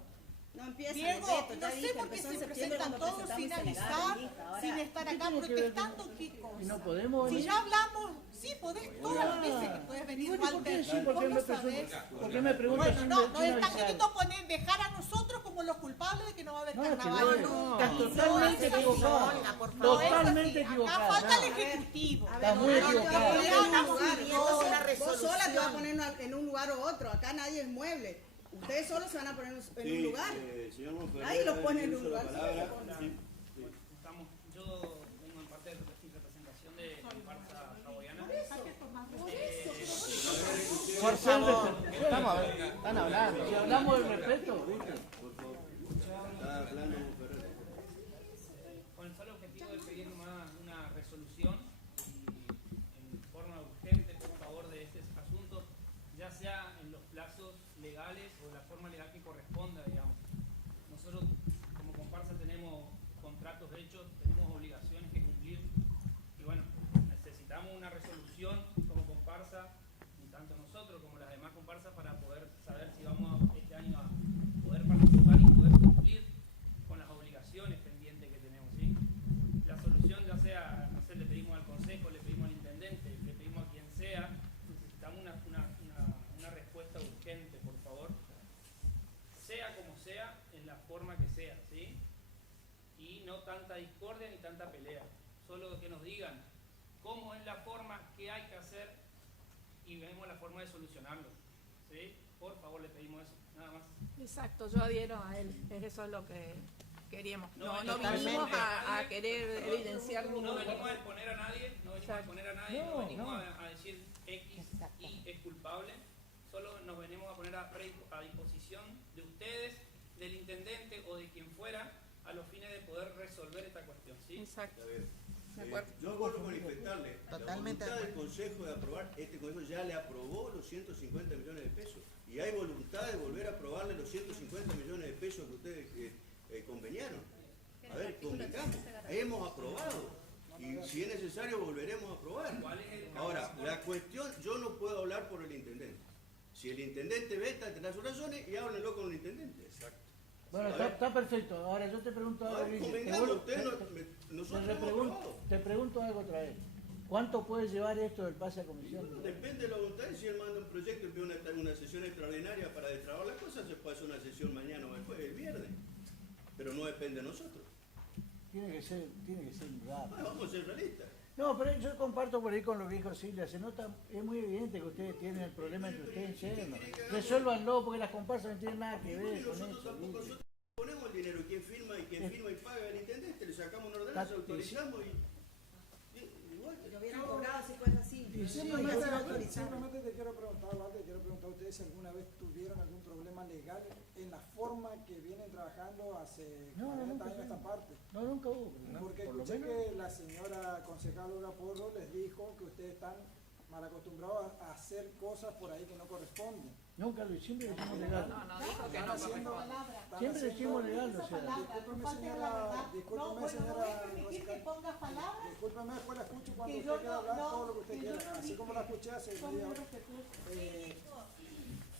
No empieza Diego, el veto, ya no sé dije, por qué empezó se en septiembre presentan cuando todos sin presentamos el avisar, legal, ahora- sin estar acá tiene que ver? protestando, ¿qué cosa? Y no podemos Si venir. ya hablamos, sí, podés todas las veces que puedes venir, Bueno, ¿por qué Walter. sí? ¿Por qué Vos me lo sabés. ¿Por qué me preguntas Bueno, sin no, nos sin están avisar? queriendo dejar a nosotros como los culpables de que no va a haber No, que carnaval. no, estás totalmente equivocado. Totalmente Acá equivocado. falta el Ejecutivo. Estás muy equivocado. Vos sola te vas a poner en un lugar u otro. Acá nadie es mueble. Ustedes solos se van a poner en un lugar. Señor Monferrer, Nadie los pone en un uso la lugar. palabra. Yo vengo en parte de representación de comparsa hawaiana. Marcel, están hablando. Si hablamos del respeto, ¿viste? Con el solo objetivo de pedir una resolución y en forma urgente por favor de este asunto, ya sea en los plazos legales o de la forma legal que corresponda, digamos. Nosotros como comparsa tenemos contratos hechos, tenemos obligaciones que cumplir y bueno, necesitamos una resolución como comparsa, y tanto nosotros como las demás comparsas, para poder saber si vamos este año a poder participar y poder cumplir con las obligaciones pendientes que tenemos, ¿sí? La solución ya sea, no sé, le pedimos al consejo, le pedimos al intendente, le pedimos a quien sea, necesitamos una respuesta urgente, por favor, sea como sea, en la forma que sea, ¿sí? Y no tanta discordia ni tanta pelea, solo que nos digan cómo es la forma que hay que hacer y vemos la forma de solucionarlo, ¿sí? Por favor, le pedimos eso, nada más. Exacto, yo adhiero a él, eso es lo que queríamos. No Totalmente. vinimos a querer evidenciar No ningún... venimos a exponer a nadie, no venimos a exponer a nadie, no venimos a decir X y es culpable, solo nos venimos a poner a disposición de ustedes, del intendente o de quien fuera, a los fines de poder resolver esta cuestión, ¿sí? Exacto. De acuerdo. Yo vuelvo a manifestarle Totalmente la voluntad de del Consejo de aprobar, este Consejo ya le aprobó los 150 millones de pesos y hay voluntad de volver a aprobarle los 150 millones de pesos que ustedes conveniaron. A ver, convengamos, hemos aprobado y si es necesario volveremos a aprobar. Ahora, la cuestión, yo no puedo hablar por el intendente. Si el intendente veta, tendrá sus razones y háblenlo con el intendente. Exacto. Bueno, está perfecto. Ahora yo te pregunto algo, Luis. Convengamos, ustedes nosotros hemos aprobado. Te pregunto algo otra vez. ¿Cuánto puede llevar esto del pase a comisión? Bueno, depende de la voluntad. Si él manda un proyecto y pide una sesión extraordinaria para destrabar las cosas, se puede hacer una sesión mañana o después, el viernes. Pero no depende de nosotros. Tiene que ser rápido. Vamos a ser realistas. No, pero yo comparto por ahí con los viejos Silvia, se nota, es muy evidente que ustedes tienen el problema entre ustedes internos. Resuélvanlo porque las comparsas no tienen nada que ver con eso. Nosotros ponemos el dinero, quien firma y paga el intendente, le sacamos una ordenanza, autorizamos y igual. Lo hubieran cobrado si fuese así. Simplemente te quiero preguntar, Walter, a ustedes si alguna vez tuvieron algún problema legal en la forma que vienen trabajando hace 40 años esta parte. No, nunca hubo. Porque escuché que la señora concejal Olga Porro les dijo que ustedes están mal acostumbrados a hacer cosas por ahí que no corresponden. Nunca lo hicimos, siempre lo hicimos legal. No, dijo que no corresponde. Siempre lo hicimos legal, o sea. Discúlpeme, señora. Discúlpeme, después la escucho cuando usted quiera hablar todo lo que usted quiera. Así como la escuché hace media hora.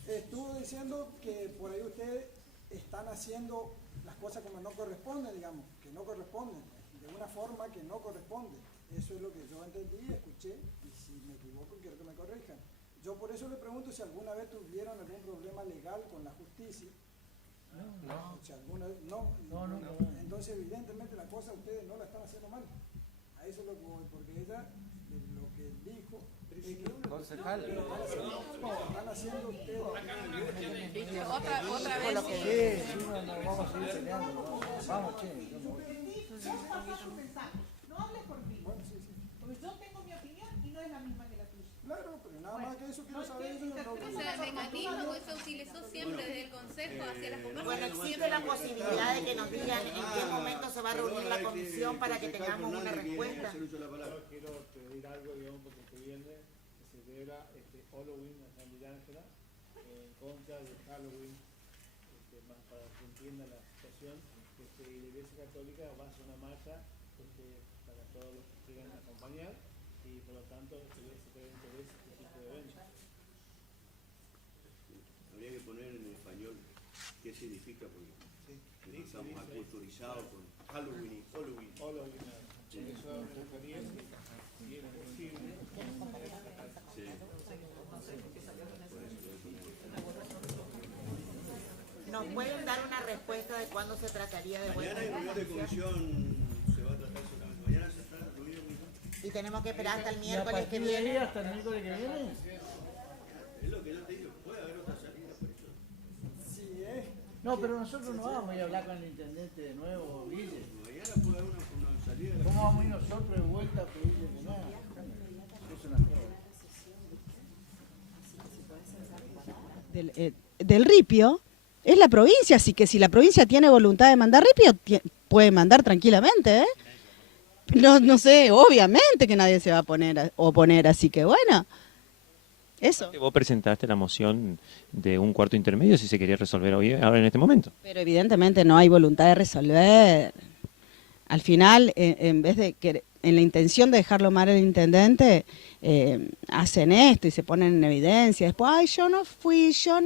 Estuvo diciendo que por ahí ustedes están haciendo las cosas como no corresponden, digamos, que no corresponden, de una forma que no corresponde. Eso es lo que yo entendí, escuché, y si me equivoco quiero que me corrijan. Yo por eso le pregunto si alguna vez tuvieron algún problema legal con la justicia. No. Si alguna vez, no. Entonces evidentemente la cosa ustedes no la están haciendo mal. A eso es lo que voy, porque ella, lo que dijo, es que concejal, están haciendo ustedes. Otra vez. Sí, no, vamos a seguir peleando. Vamos, che. Vos pasás tu mensaje, no hables por mí. Porque yo tengo mi opinión y no es la misma que la tuya. Claro, pero nada más que eso quiero saber. El mecanismo que se utilizó siempre desde el Consejo hacia las comparsas. Bueno, existe la posibilidad de que nos digan en qué momento se va a reunir la comisión para que tengamos una respuesta. Yo quiero pedir algo, digamos, porque este viernes se celebra Halloween en San Miguel Ángela, en contra de Halloween, más para que entiendan la situación. Y la Iglesia Católica va a hacer una marcha para todos los que quieran acompañar y por lo tanto se ve interés en este tipo de eventos. Habría que poner en español qué significa, porque no estamos aculturizados con Halloween y Halloween. Eso buscaría si es posible. ¿Nos pueden dar una respuesta de cuándo se trataría de vuelta? Mañana en reunión de comisión se va a tratar eso. Mañana se trata de reunión de comisión. Y tenemos que esperar hasta el miércoles que viene. ¿Hasta el miércoles que viene? Es lo que yo te digo, puede haber otra salida por eso. Sí, No, pero nosotros no vamos a ir a hablar con el intendente de nuevo, Guille. Mañana puede haber una salida. ¿Cómo vamos a ir nosotros de vuelta a pedirle que nada? Es una joda. Del ripio es la provincia, así que si la provincia tiene voluntad de mandar ripio, puede mandar tranquilamente, ¿eh? No sé, obviamente que nadie se va a oponer, así que bueno, eso. Vos presentaste la moción de un cuarto intermedio si se quería resolver hoy, ahora en este momento. Pero evidentemente no hay voluntad de resolver. Al final, en vez de que en la intención de dejarlo mal el intendente, hacen esto y se ponen en evidencia. Después, ay, yo no fui, yo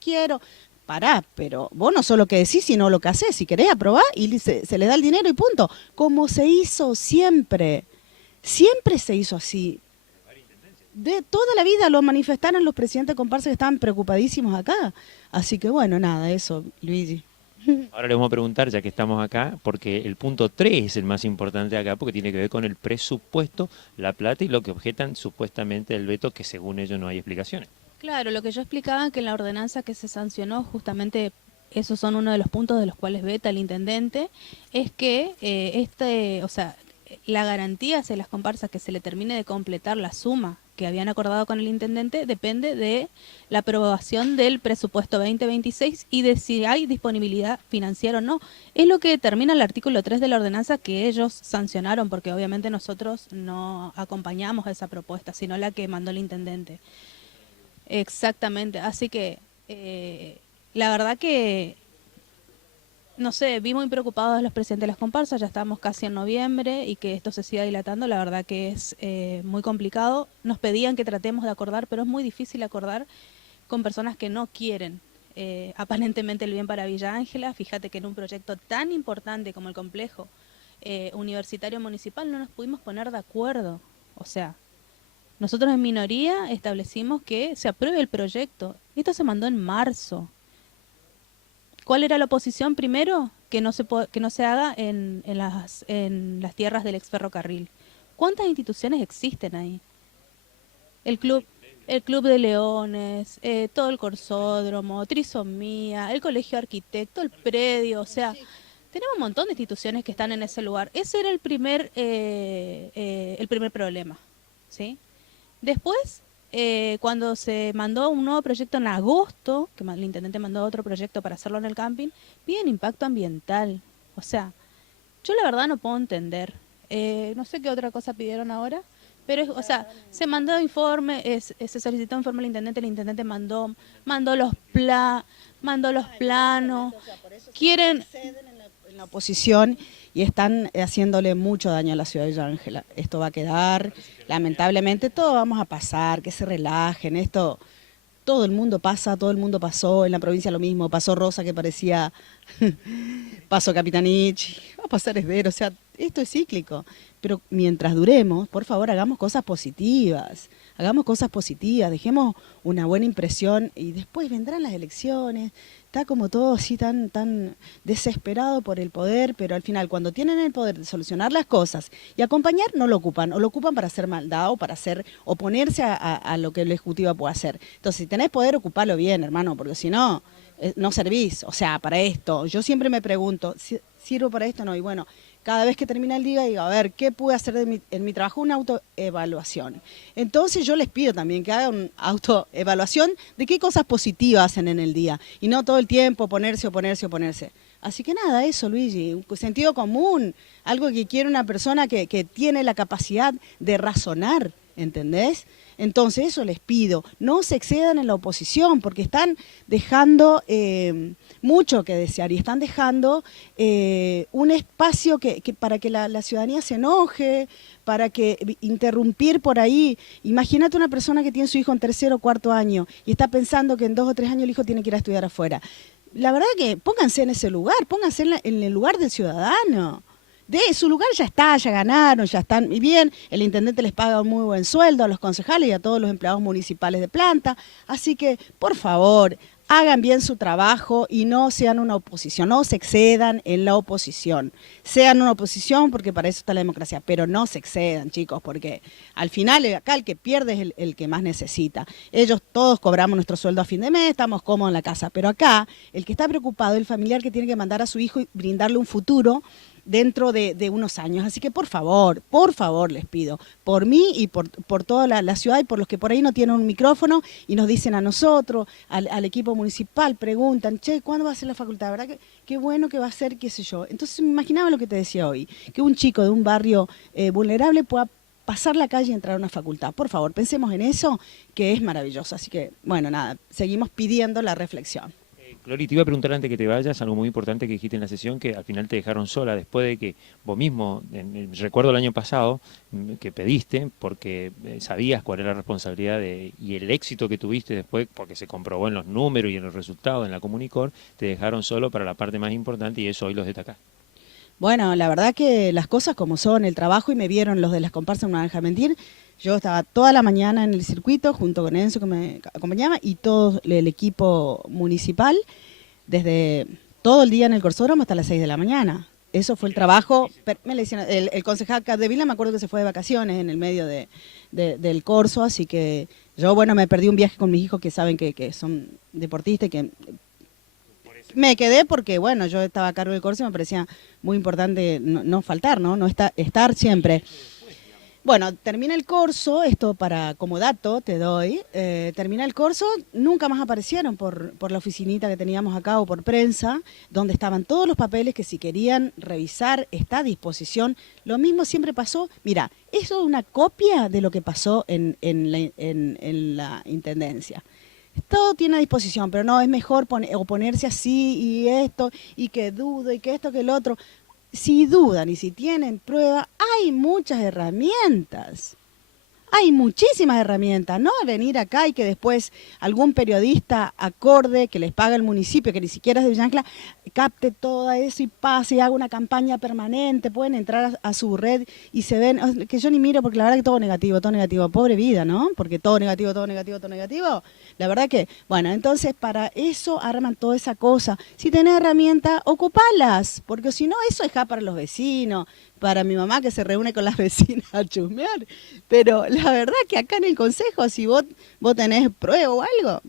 quiero. Pará, pero vos no solo que decís, sino lo que hacés. Si querés aprobar y se le da el dinero y punto. Como se hizo siempre. Siempre se hizo así. De toda la vida lo manifestaron los presidentes de comparsa que estaban preocupadísimos acá. Así que bueno, nada, eso, Luigi. Ahora le vamos a preguntar, ya que estamos acá, porque el punto 3 es el más importante acá, porque tiene que ver con el presupuesto, la plata y lo que objetan supuestamente el veto, que según ellos no hay explicaciones. Claro, lo que yo explicaba que en la ordenanza que se sancionó, justamente esos son uno de los puntos de los cuales veta el intendente, es que la garantía hacia las comparsas que se le termine de completar la suma que habían acordado con el intendente depende de la aprobación del presupuesto 2026 y de si hay disponibilidad financiera o no. Es lo que determina el artículo 3 de la ordenanza que ellos sancionaron, porque obviamente nosotros no acompañamos esa propuesta, sino la que mandó el intendente. Exactamente, así que la verdad que, no sé, vi muy preocupados a los presidentes de las comparsas, ya estamos casi en noviembre y que esto se siga dilatando, la verdad que es muy complicado. Nos pedían que tratemos de acordar, pero es muy difícil acordar con personas que no quieren aparentemente el bien para Villa Ángela. Fíjate que en un proyecto tan importante como el complejo universitario municipal no nos pudimos poner de acuerdo. O sea, nosotros en minoría establecimos que se apruebe el proyecto. Esto se mandó en marzo. ¿Cuál era la oposición primero? Que no se haga en las tierras del exferrocarril. ¿Cuántas instituciones existen ahí? El club de Leones, todo el Corsódromo, Trisomía, el Colegio Arquitecto, el predio, o sea, tenemos un montón de instituciones que están en ese lugar. Ese era el primer problema, ¿sí? Después, cuando se mandó un nuevo proyecto en agosto, que el intendente mandó otro proyecto para hacerlo en el camping, piden impacto ambiental. O sea, yo la verdad no puedo entender. No sé qué otra cosa pidieron ahora, pero, o sea, se mandó informe, se solicitó informe al intendente, el intendente mandó los planos. Quieren en la oposición y están haciéndole mucho daño a la ciudad de Villa Ángela. Esto va a quedar, lamentablemente, todo vamos a pasar, que se relajen, esto, todo el mundo pasa, todo el mundo pasó, en la provincia lo mismo, pasó Rosa que parecía, pasó Capitanich, va a pasar Esdero, o sea, esto es cíclico, pero mientras duremos, por favor, hagamos cosas positivas, dejemos una buena impresión y después vendrán las elecciones. Está como todo así tan desesperado por el poder, pero al final cuando tienen el poder de solucionar las cosas y acompañar, no lo ocupan, o lo ocupan para hacer maldad o para oponerse a lo que el Ejecutivo puede hacer. Entonces, si tenés poder, ocupalo bien, hermano, porque si no, no servís, o sea, para esto. Yo siempre me pregunto, ¿sirvo para esto? No, y bueno, cada vez que termina el día digo, a ver, ¿qué pude hacer en mi trabajo? Una autoevaluación. Entonces yo les pido también que hagan una autoevaluación de qué cosas positivas hacen en el día y no todo el tiempo oponerse. Así que nada, eso, Luigi, un sentido común, algo que quiere una persona que tiene la capacidad de razonar, ¿entendés? Entonces eso les pido, no se excedan en la oposición porque están dejando mucho que desear y están dejando un espacio para que la ciudadanía se enoje, para que interrumpir por ahí. Imagínate una persona que tiene su hijo en 3er o 4.er año y está pensando que en 2 o 3 años el hijo tiene que ir a estudiar afuera. La verdad que pónganse en ese lugar, pónganse en el lugar del ciudadano. De su lugar ya está, ya ganaron, ya están bien, el intendente les paga un muy buen sueldo a los concejales y a todos los empleados municipales de planta, así que, por favor, hagan bien su trabajo y no sean una oposición, no se excedan en la oposición. Sean una oposición porque para eso está la democracia, pero no se excedan, chicos, porque al final acá el que pierde es el que más necesita. Ellos todos cobramos nuestro sueldo a fin de mes, estamos cómodos en la casa, pero acá el que está preocupado es el familiar que tiene que mandar a su hijo y brindarle un futuro dentro de unos años. Así que por favor les pido, por mí y por toda la ciudad y por los que por ahí no tienen un micrófono y nos dicen a nosotros, al equipo municipal, preguntan, che, ¿cuándo va a ser la facultad? ¿Verdad que qué bueno que va a ser, qué sé yo? Entonces me imaginaba lo que te decía hoy, que un chico de un barrio vulnerable pueda pasar la calle y entrar a una facultad. Por favor, pensemos en eso, que es maravilloso. Así que, bueno, nada, seguimos pidiendo la reflexión. Glory, te iba a preguntar antes que te vayas, algo muy importante que dijiste en la sesión, que al final te dejaron sola después de que vos mismo, recuerdo el año pasado, que pediste, porque sabías cuál era la responsabilidad y el éxito que tuviste después, porque se comprobó en los números y en los resultados en la Comunicor, te dejaron solo para la parte más importante y eso hoy los destacás. Bueno, la verdad que las cosas como son, el trabajo, y me vieron los de las comparsas, no me van a dejar mentir. Yo estaba toda la mañana en el circuito junto con Enzo que me acompañaba y todo el equipo municipal, desde todo el día en el Corsódromo hasta las 6 de la mañana. Eso fue el trabajo. El concejal Capdevila me acuerdo que se fue de vacaciones en el medio del corso, así que yo, bueno, me perdí un viaje con mis hijos que saben que son deportistas y que me quedé porque, bueno, yo estaba a cargo del corso y me parecía muy importante no faltar, ¿no? Estar siempre. Bueno, termina el corso, esto como dato te doy, termina el corso, nunca más aparecieron por la oficinita que teníamos acá o por prensa, donde estaban todos los papeles que si querían revisar está a disposición. Lo mismo siempre pasó, mira, eso es una copia de lo que pasó en la Intendencia. Todo tiene a disposición, pero no, es mejor oponerse así y esto, y que dudo, y que esto, que el otro. Si dudan y si tienen prueba, hay muchas herramientas. Hay muchísimas herramientas, no venir acá y que después algún periodista acorde que les paga el municipio, que ni siquiera es de Villa Ángela, capte todo eso y pase y haga una campaña permanente. Pueden entrar a su red y se ven, que yo ni miro porque la verdad que todo negativo, pobre vida, ¿no? Porque todo negativo, todo negativo, todo negativo. La verdad que, bueno, entonces para eso arman toda esa cosa. Si tenés herramientas, ocupalas, porque si no, eso es para los vecinos, para mi mamá que se reúne con las vecinas a chusmear. Pero la verdad que acá en el consejo, si vos tenés prueba o algo,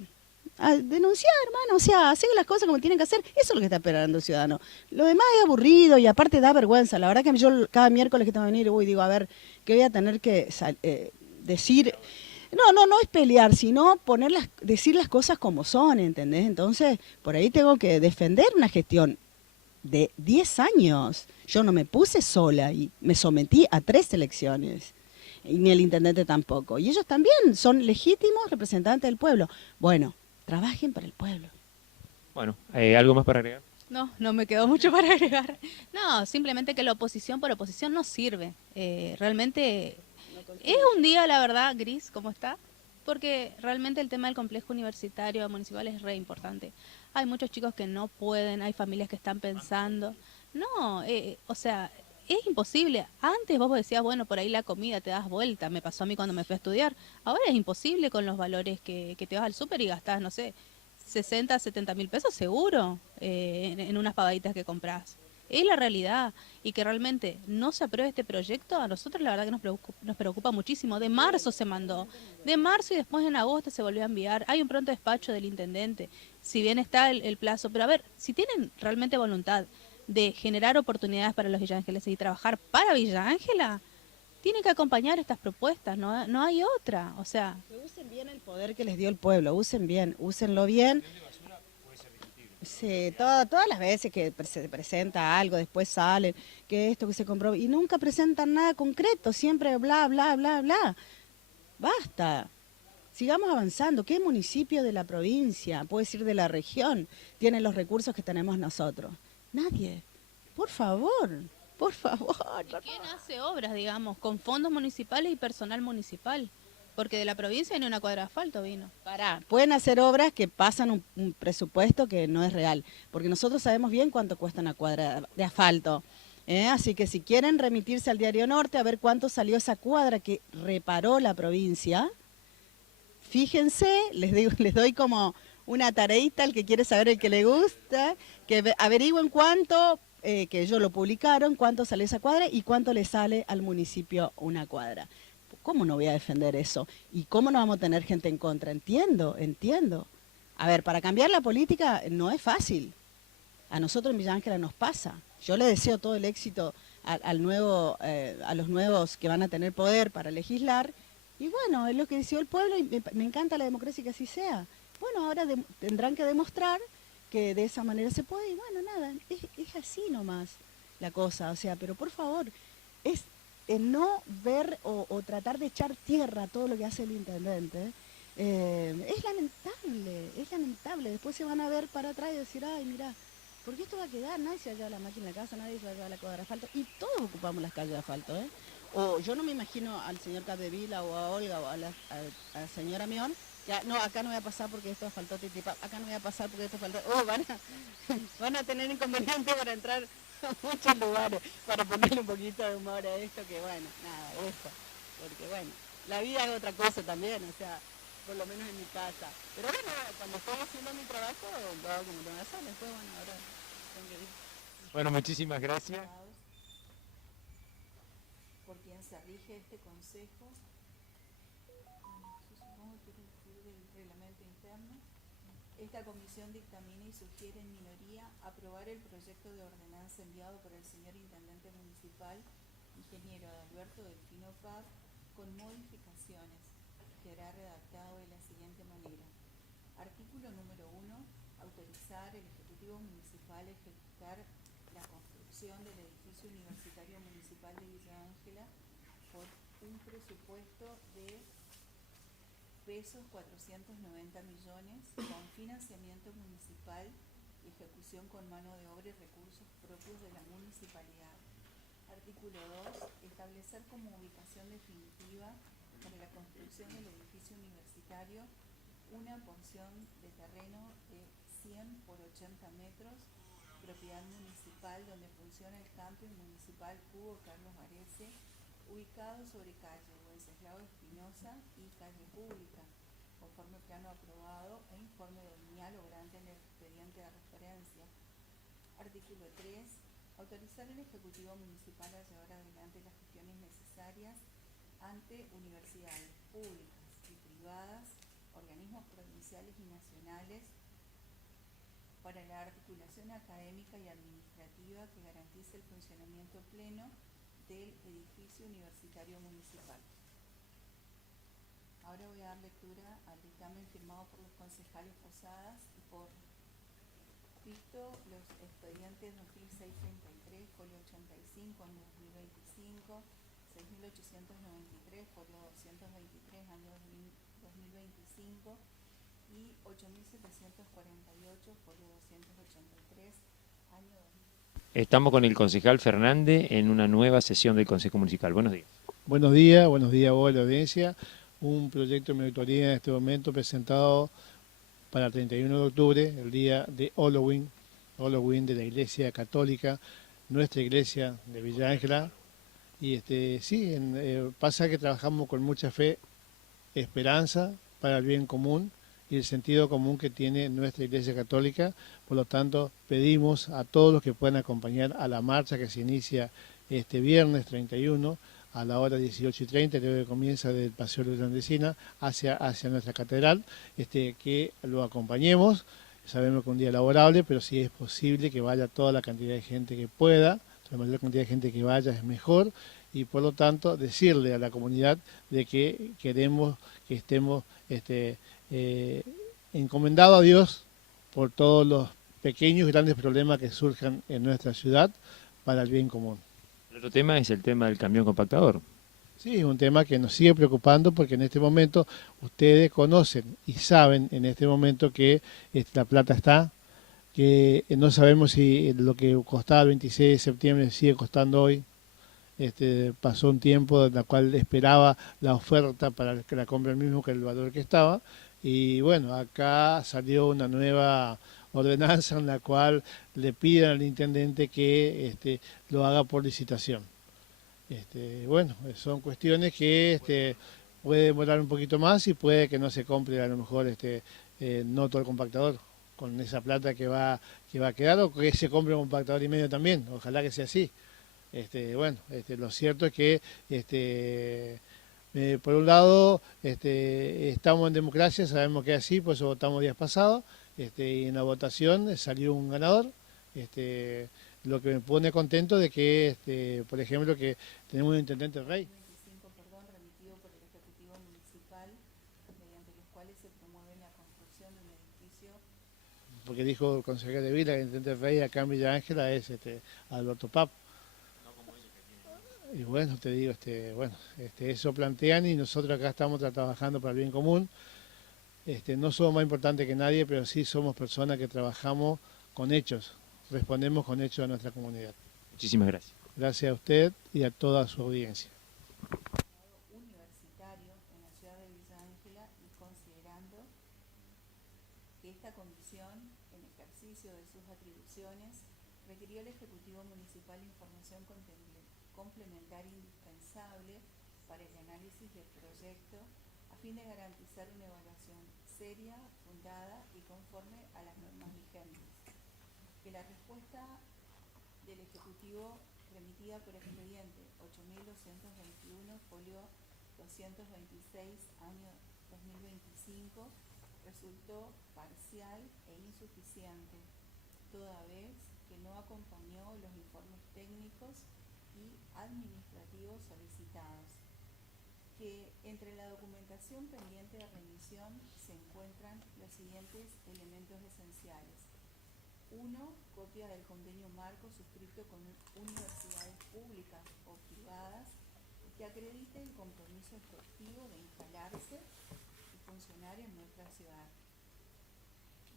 a denunciar, hermano, o sea, hacer las cosas como tienen que hacer, eso es lo que está esperando el ciudadano. Lo demás es aburrido y aparte da vergüenza. La verdad que yo cada miércoles que tengo que venir, digo, a ver, ¿qué voy a tener que decir? No es pelear, sino decir las cosas como son, ¿entendés? Entonces, por ahí tengo que defender una gestión de 10 años. Yo no me puse sola y me sometí a 3 elecciones. Y ni el intendente tampoco. Y ellos también son legítimos representantes del pueblo. Bueno, trabajen para el pueblo. Bueno, ¿algo más para agregar? No me quedó mucho para agregar. No, simplemente que la oposición por oposición no sirve. Realmente es un día, la verdad, gris, como está, porque realmente el tema del complejo universitario municipal es re importante. Hay muchos chicos que no pueden, hay familias que están pensando. No, o sea, es imposible. Antes vos decías, bueno, por ahí la comida te das vuelta. Me pasó a mí cuando me fui a estudiar. Ahora es imposible con los valores que te vas al súper y gastás, no sé, 60, 70 mil pesos seguro en unas pagaditas que comprás. Es la realidad. Y que realmente no se apruebe este proyecto, a nosotros la verdad que nos preocupa muchísimo. De marzo se mandó. De marzo y después en agosto se volvió a enviar. Hay un pronto despacho del intendente. Si bien está el plazo. Pero a ver, si tienen realmente voluntad de generar oportunidades para los villangeles y trabajar para Villa Ángela, tienen que acompañar estas propuestas, no hay otra. O sea, que usen bien el poder que les dio el pueblo, úsenlo bien. Sí, todas las veces que se presenta algo, después salen, que esto que se compró, y nunca presentan nada concreto, siempre bla, bla, bla, bla. Basta. Sigamos avanzando. ¿Qué municipio de la provincia, puede decir de la región, tiene los recursos que tenemos nosotros? Nadie. Por favor, por favor. ¿quién hace obras, digamos, con fondos municipales y personal municipal? Porque de la provincia ni una cuadra de asfalto vino. Pueden hacer obras que pasan un presupuesto que no es real, porque nosotros sabemos bien cuánto cuesta una cuadra de asfalto. Así que si quieren remitirse al Diario Norte a ver cuánto salió esa cuadra que reparó la provincia, fíjense, les doy como una tareita al que quiere saber, el que le gusta, que averigüen cuánto, que ellos lo publicaron, cuánto sale esa cuadra y cuánto le sale al municipio una cuadra. ¿Cómo no voy a defender eso? ¿Y cómo no vamos a tener gente en contra? Entiendo. A ver, para cambiar la política no es fácil. A nosotros en Villa Ángela nos pasa. Yo le deseo todo el éxito a los nuevos que van a tener poder para legislar. Y bueno, es lo que decidió el pueblo y me encanta la democracia que así sea. Bueno, ahora tendrán que demostrar que de esa manera se puede. Y bueno, nada, es así nomás la cosa. O sea, pero por favor, es no ver o tratar de echar tierra a todo lo que hace el intendente. Es lamentable. Después se van a ver para atrás y decir, ay, mira, ¿por qué esto va a quedar? Nadie se va a llevar la máquina en la casa, nadie se va a llevar la cuadra de asfalto. Y todos ocupamos las calles de asfalto, ¿eh? O yo no me imagino al señor Capdevila o a Olga o a la señora Mion, que no, acá no voy a pasar porque esto faltó titipa, acá no voy a pasar porque esto faltó. Van a tener inconveniente para entrar a muchos lugares, para ponerle un poquito de humor a esto, que bueno, nada, esto. Porque bueno, la vida es otra cosa también, o sea, por lo menos en mi casa. Pero bueno, cuando estoy haciendo mi trabajo, lo hago como tengo que hacer, después bueno, ahora tengo que ir. Bueno, muchísimas gracias. Por quien se rige este consejo, yo supongo que es del reglamento interno. Esta comisión dictamina y sugiere en minoría aprobar el proyecto de ordenanza enviado por el señor Intendente Municipal, ingeniero Alberto Delfino Paz, con modificaciones. Quedará redactado de la siguiente manera. Artículo número 1. Autorizar el Ejecutivo Municipal a ejecutar la construcción del edificio universitario municipal de Villa Ángela por un presupuesto de pesos 490 millones con financiamiento municipal y ejecución con mano de obra y recursos propios de la municipalidad. Artículo 2. Establecer como ubicación definitiva para la construcción del edificio universitario una porción de terreno de 100 por 80 metros, propiedad municipal, donde funciona el campus municipal Hugo Carlos Arese, ubicado sobre calle Wenceslao Espinosa y calle Pública, conforme plano aprobado e informe del MIAL obrante en el expediente de referencia. Artículo 3. Autorizar al Ejecutivo Municipal a llevar adelante las gestiones necesarias ante universidades públicas y privadas, organismos provinciales y nacionales, para la articulación académica y administrativa que garantice el funcionamiento pleno del edificio universitario municipal. Ahora voy a dar lectura al dictamen firmado por los concejales Posadas y Porro. Visto los expedientes 2633, folio 85, año 2025, 6893, folio 223, año 2025, y 8748, folio 283, año 2025. Estamos con el concejal Fernández en una nueva sesión del Consejo Municipal. Buenos días. Buenos días a vos, la audiencia. Un proyecto de auditoría en este momento presentado para el 31 de octubre, el día de Halloween de la Iglesia Católica, nuestra iglesia de Villa Ángela. Y pasa que trabajamos con mucha fe, esperanza para el bien común y el sentido común que tiene nuestra Iglesia Católica. Por lo tanto, pedimos a todos los que puedan acompañar a la marcha que se inicia este viernes 31 a la hora 18:30, luego que comienza del Paseo de la Andesina hacia nuestra catedral, que lo acompañemos. Sabemos que es un día laborable, pero si es posible que vaya toda la cantidad de gente que pueda, la mayor cantidad de gente que vaya es mejor, y por lo tanto decirle a la comunidad de que queremos que estemos encomendados a Dios por todos los pequeños y grandes problemas que surjan en nuestra ciudad para el bien común. El otro tema es el tema del camión compactador. Sí, es un tema que nos sigue preocupando porque en este momento ustedes conocen y saben en este momento que la plata está, que no sabemos si lo que costaba el 26 de septiembre sigue costando hoy. Pasó un tiempo en el cual esperaba la oferta para que la compre el mismo que el valor que estaba, y bueno, acá salió una nueva ordenanza en la cual le piden al intendente que lo haga por licitación. Bueno, son cuestiones que puede demorar un poquito más y puede que no se compre a lo mejor no todo el compactador con esa plata que va a quedar, o que se compre un compactador y medio también, ojalá que sea así. Bueno, lo cierto es que por un lado estamos en democracia, sabemos que es así, por eso votamos días pasados, y en la votación salió un ganador, lo que me pone contento de que, por ejemplo, que tenemos un intendente rey. 25, remitido por el Ejecutivo Municipal, mediante los cuales se promueve la construcción de un edificio. Porque dijo el concejal de Vila que el intendente rey acá en Villa Ángela es Alberto Pap. Y bueno, te digo, eso plantean, y nosotros acá estamos trabajando para el bien común. No somos más importantes que nadie, pero sí somos personas que trabajamos con hechos, respondemos con hechos a nuestra comunidad. Muchísimas gracias. Gracias a usted y a toda su audiencia. Universitario en la ciudad de Villa Ángela, y considerando que esta comisión, en ejercicio de sus atribuciones, requirió al Ejecutivo Municipal información complementaria indispensable para el análisis del proyecto a fin de garantizar una evaluación seria, fundada y conforme a las normas vigentes. Que la respuesta del Ejecutivo remitida por expediente 8221, folio 226, año 2025, resultó parcial e insuficiente, toda vez que no acompañó los informes técnicos y administrativos solicitados. Que entre la documentación pendiente de remisión se encuentran los siguientes elementos esenciales. 1. Copia del convenio marco suscrito con universidades públicas o privadas que acredite el compromiso efectivo de instalarse y funcionar en nuestra ciudad.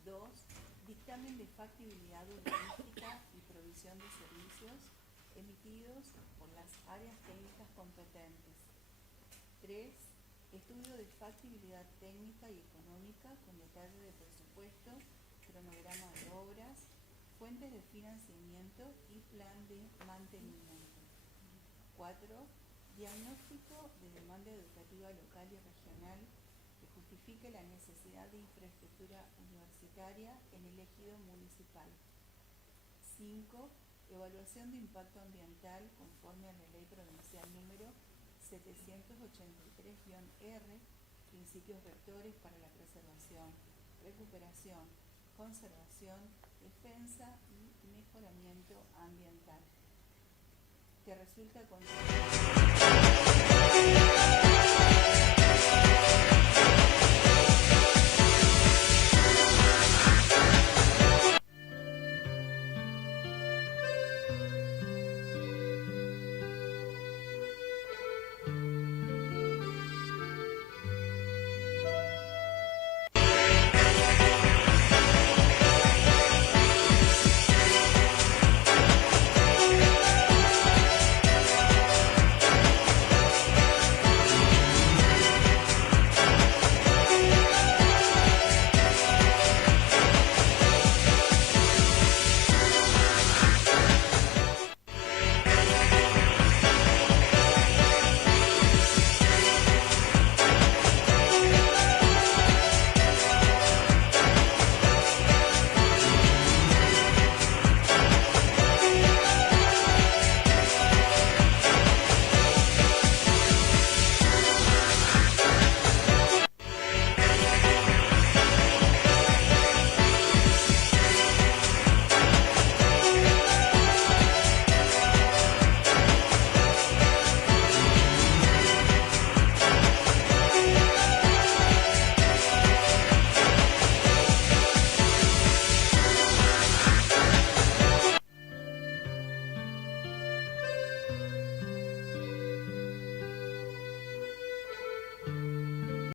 2. Dictamen de factibilidad urbanística y provisión de servicios emitidos por las áreas técnicas competentes. 3. Estudio de factibilidad técnica y económica con detalle de presupuesto, cronograma de obras, fuentes de financiamiento y plan de mantenimiento. 4. Diagnóstico de demanda educativa local y regional que justifique la necesidad de infraestructura universitaria en el ejido municipal. 5. Evaluación de impacto ambiental conforme a la Ley Provincial número 783-R, principios rectores para la preservación, recuperación, conservación, defensa y mejoramiento ambiental. Que resulta contrario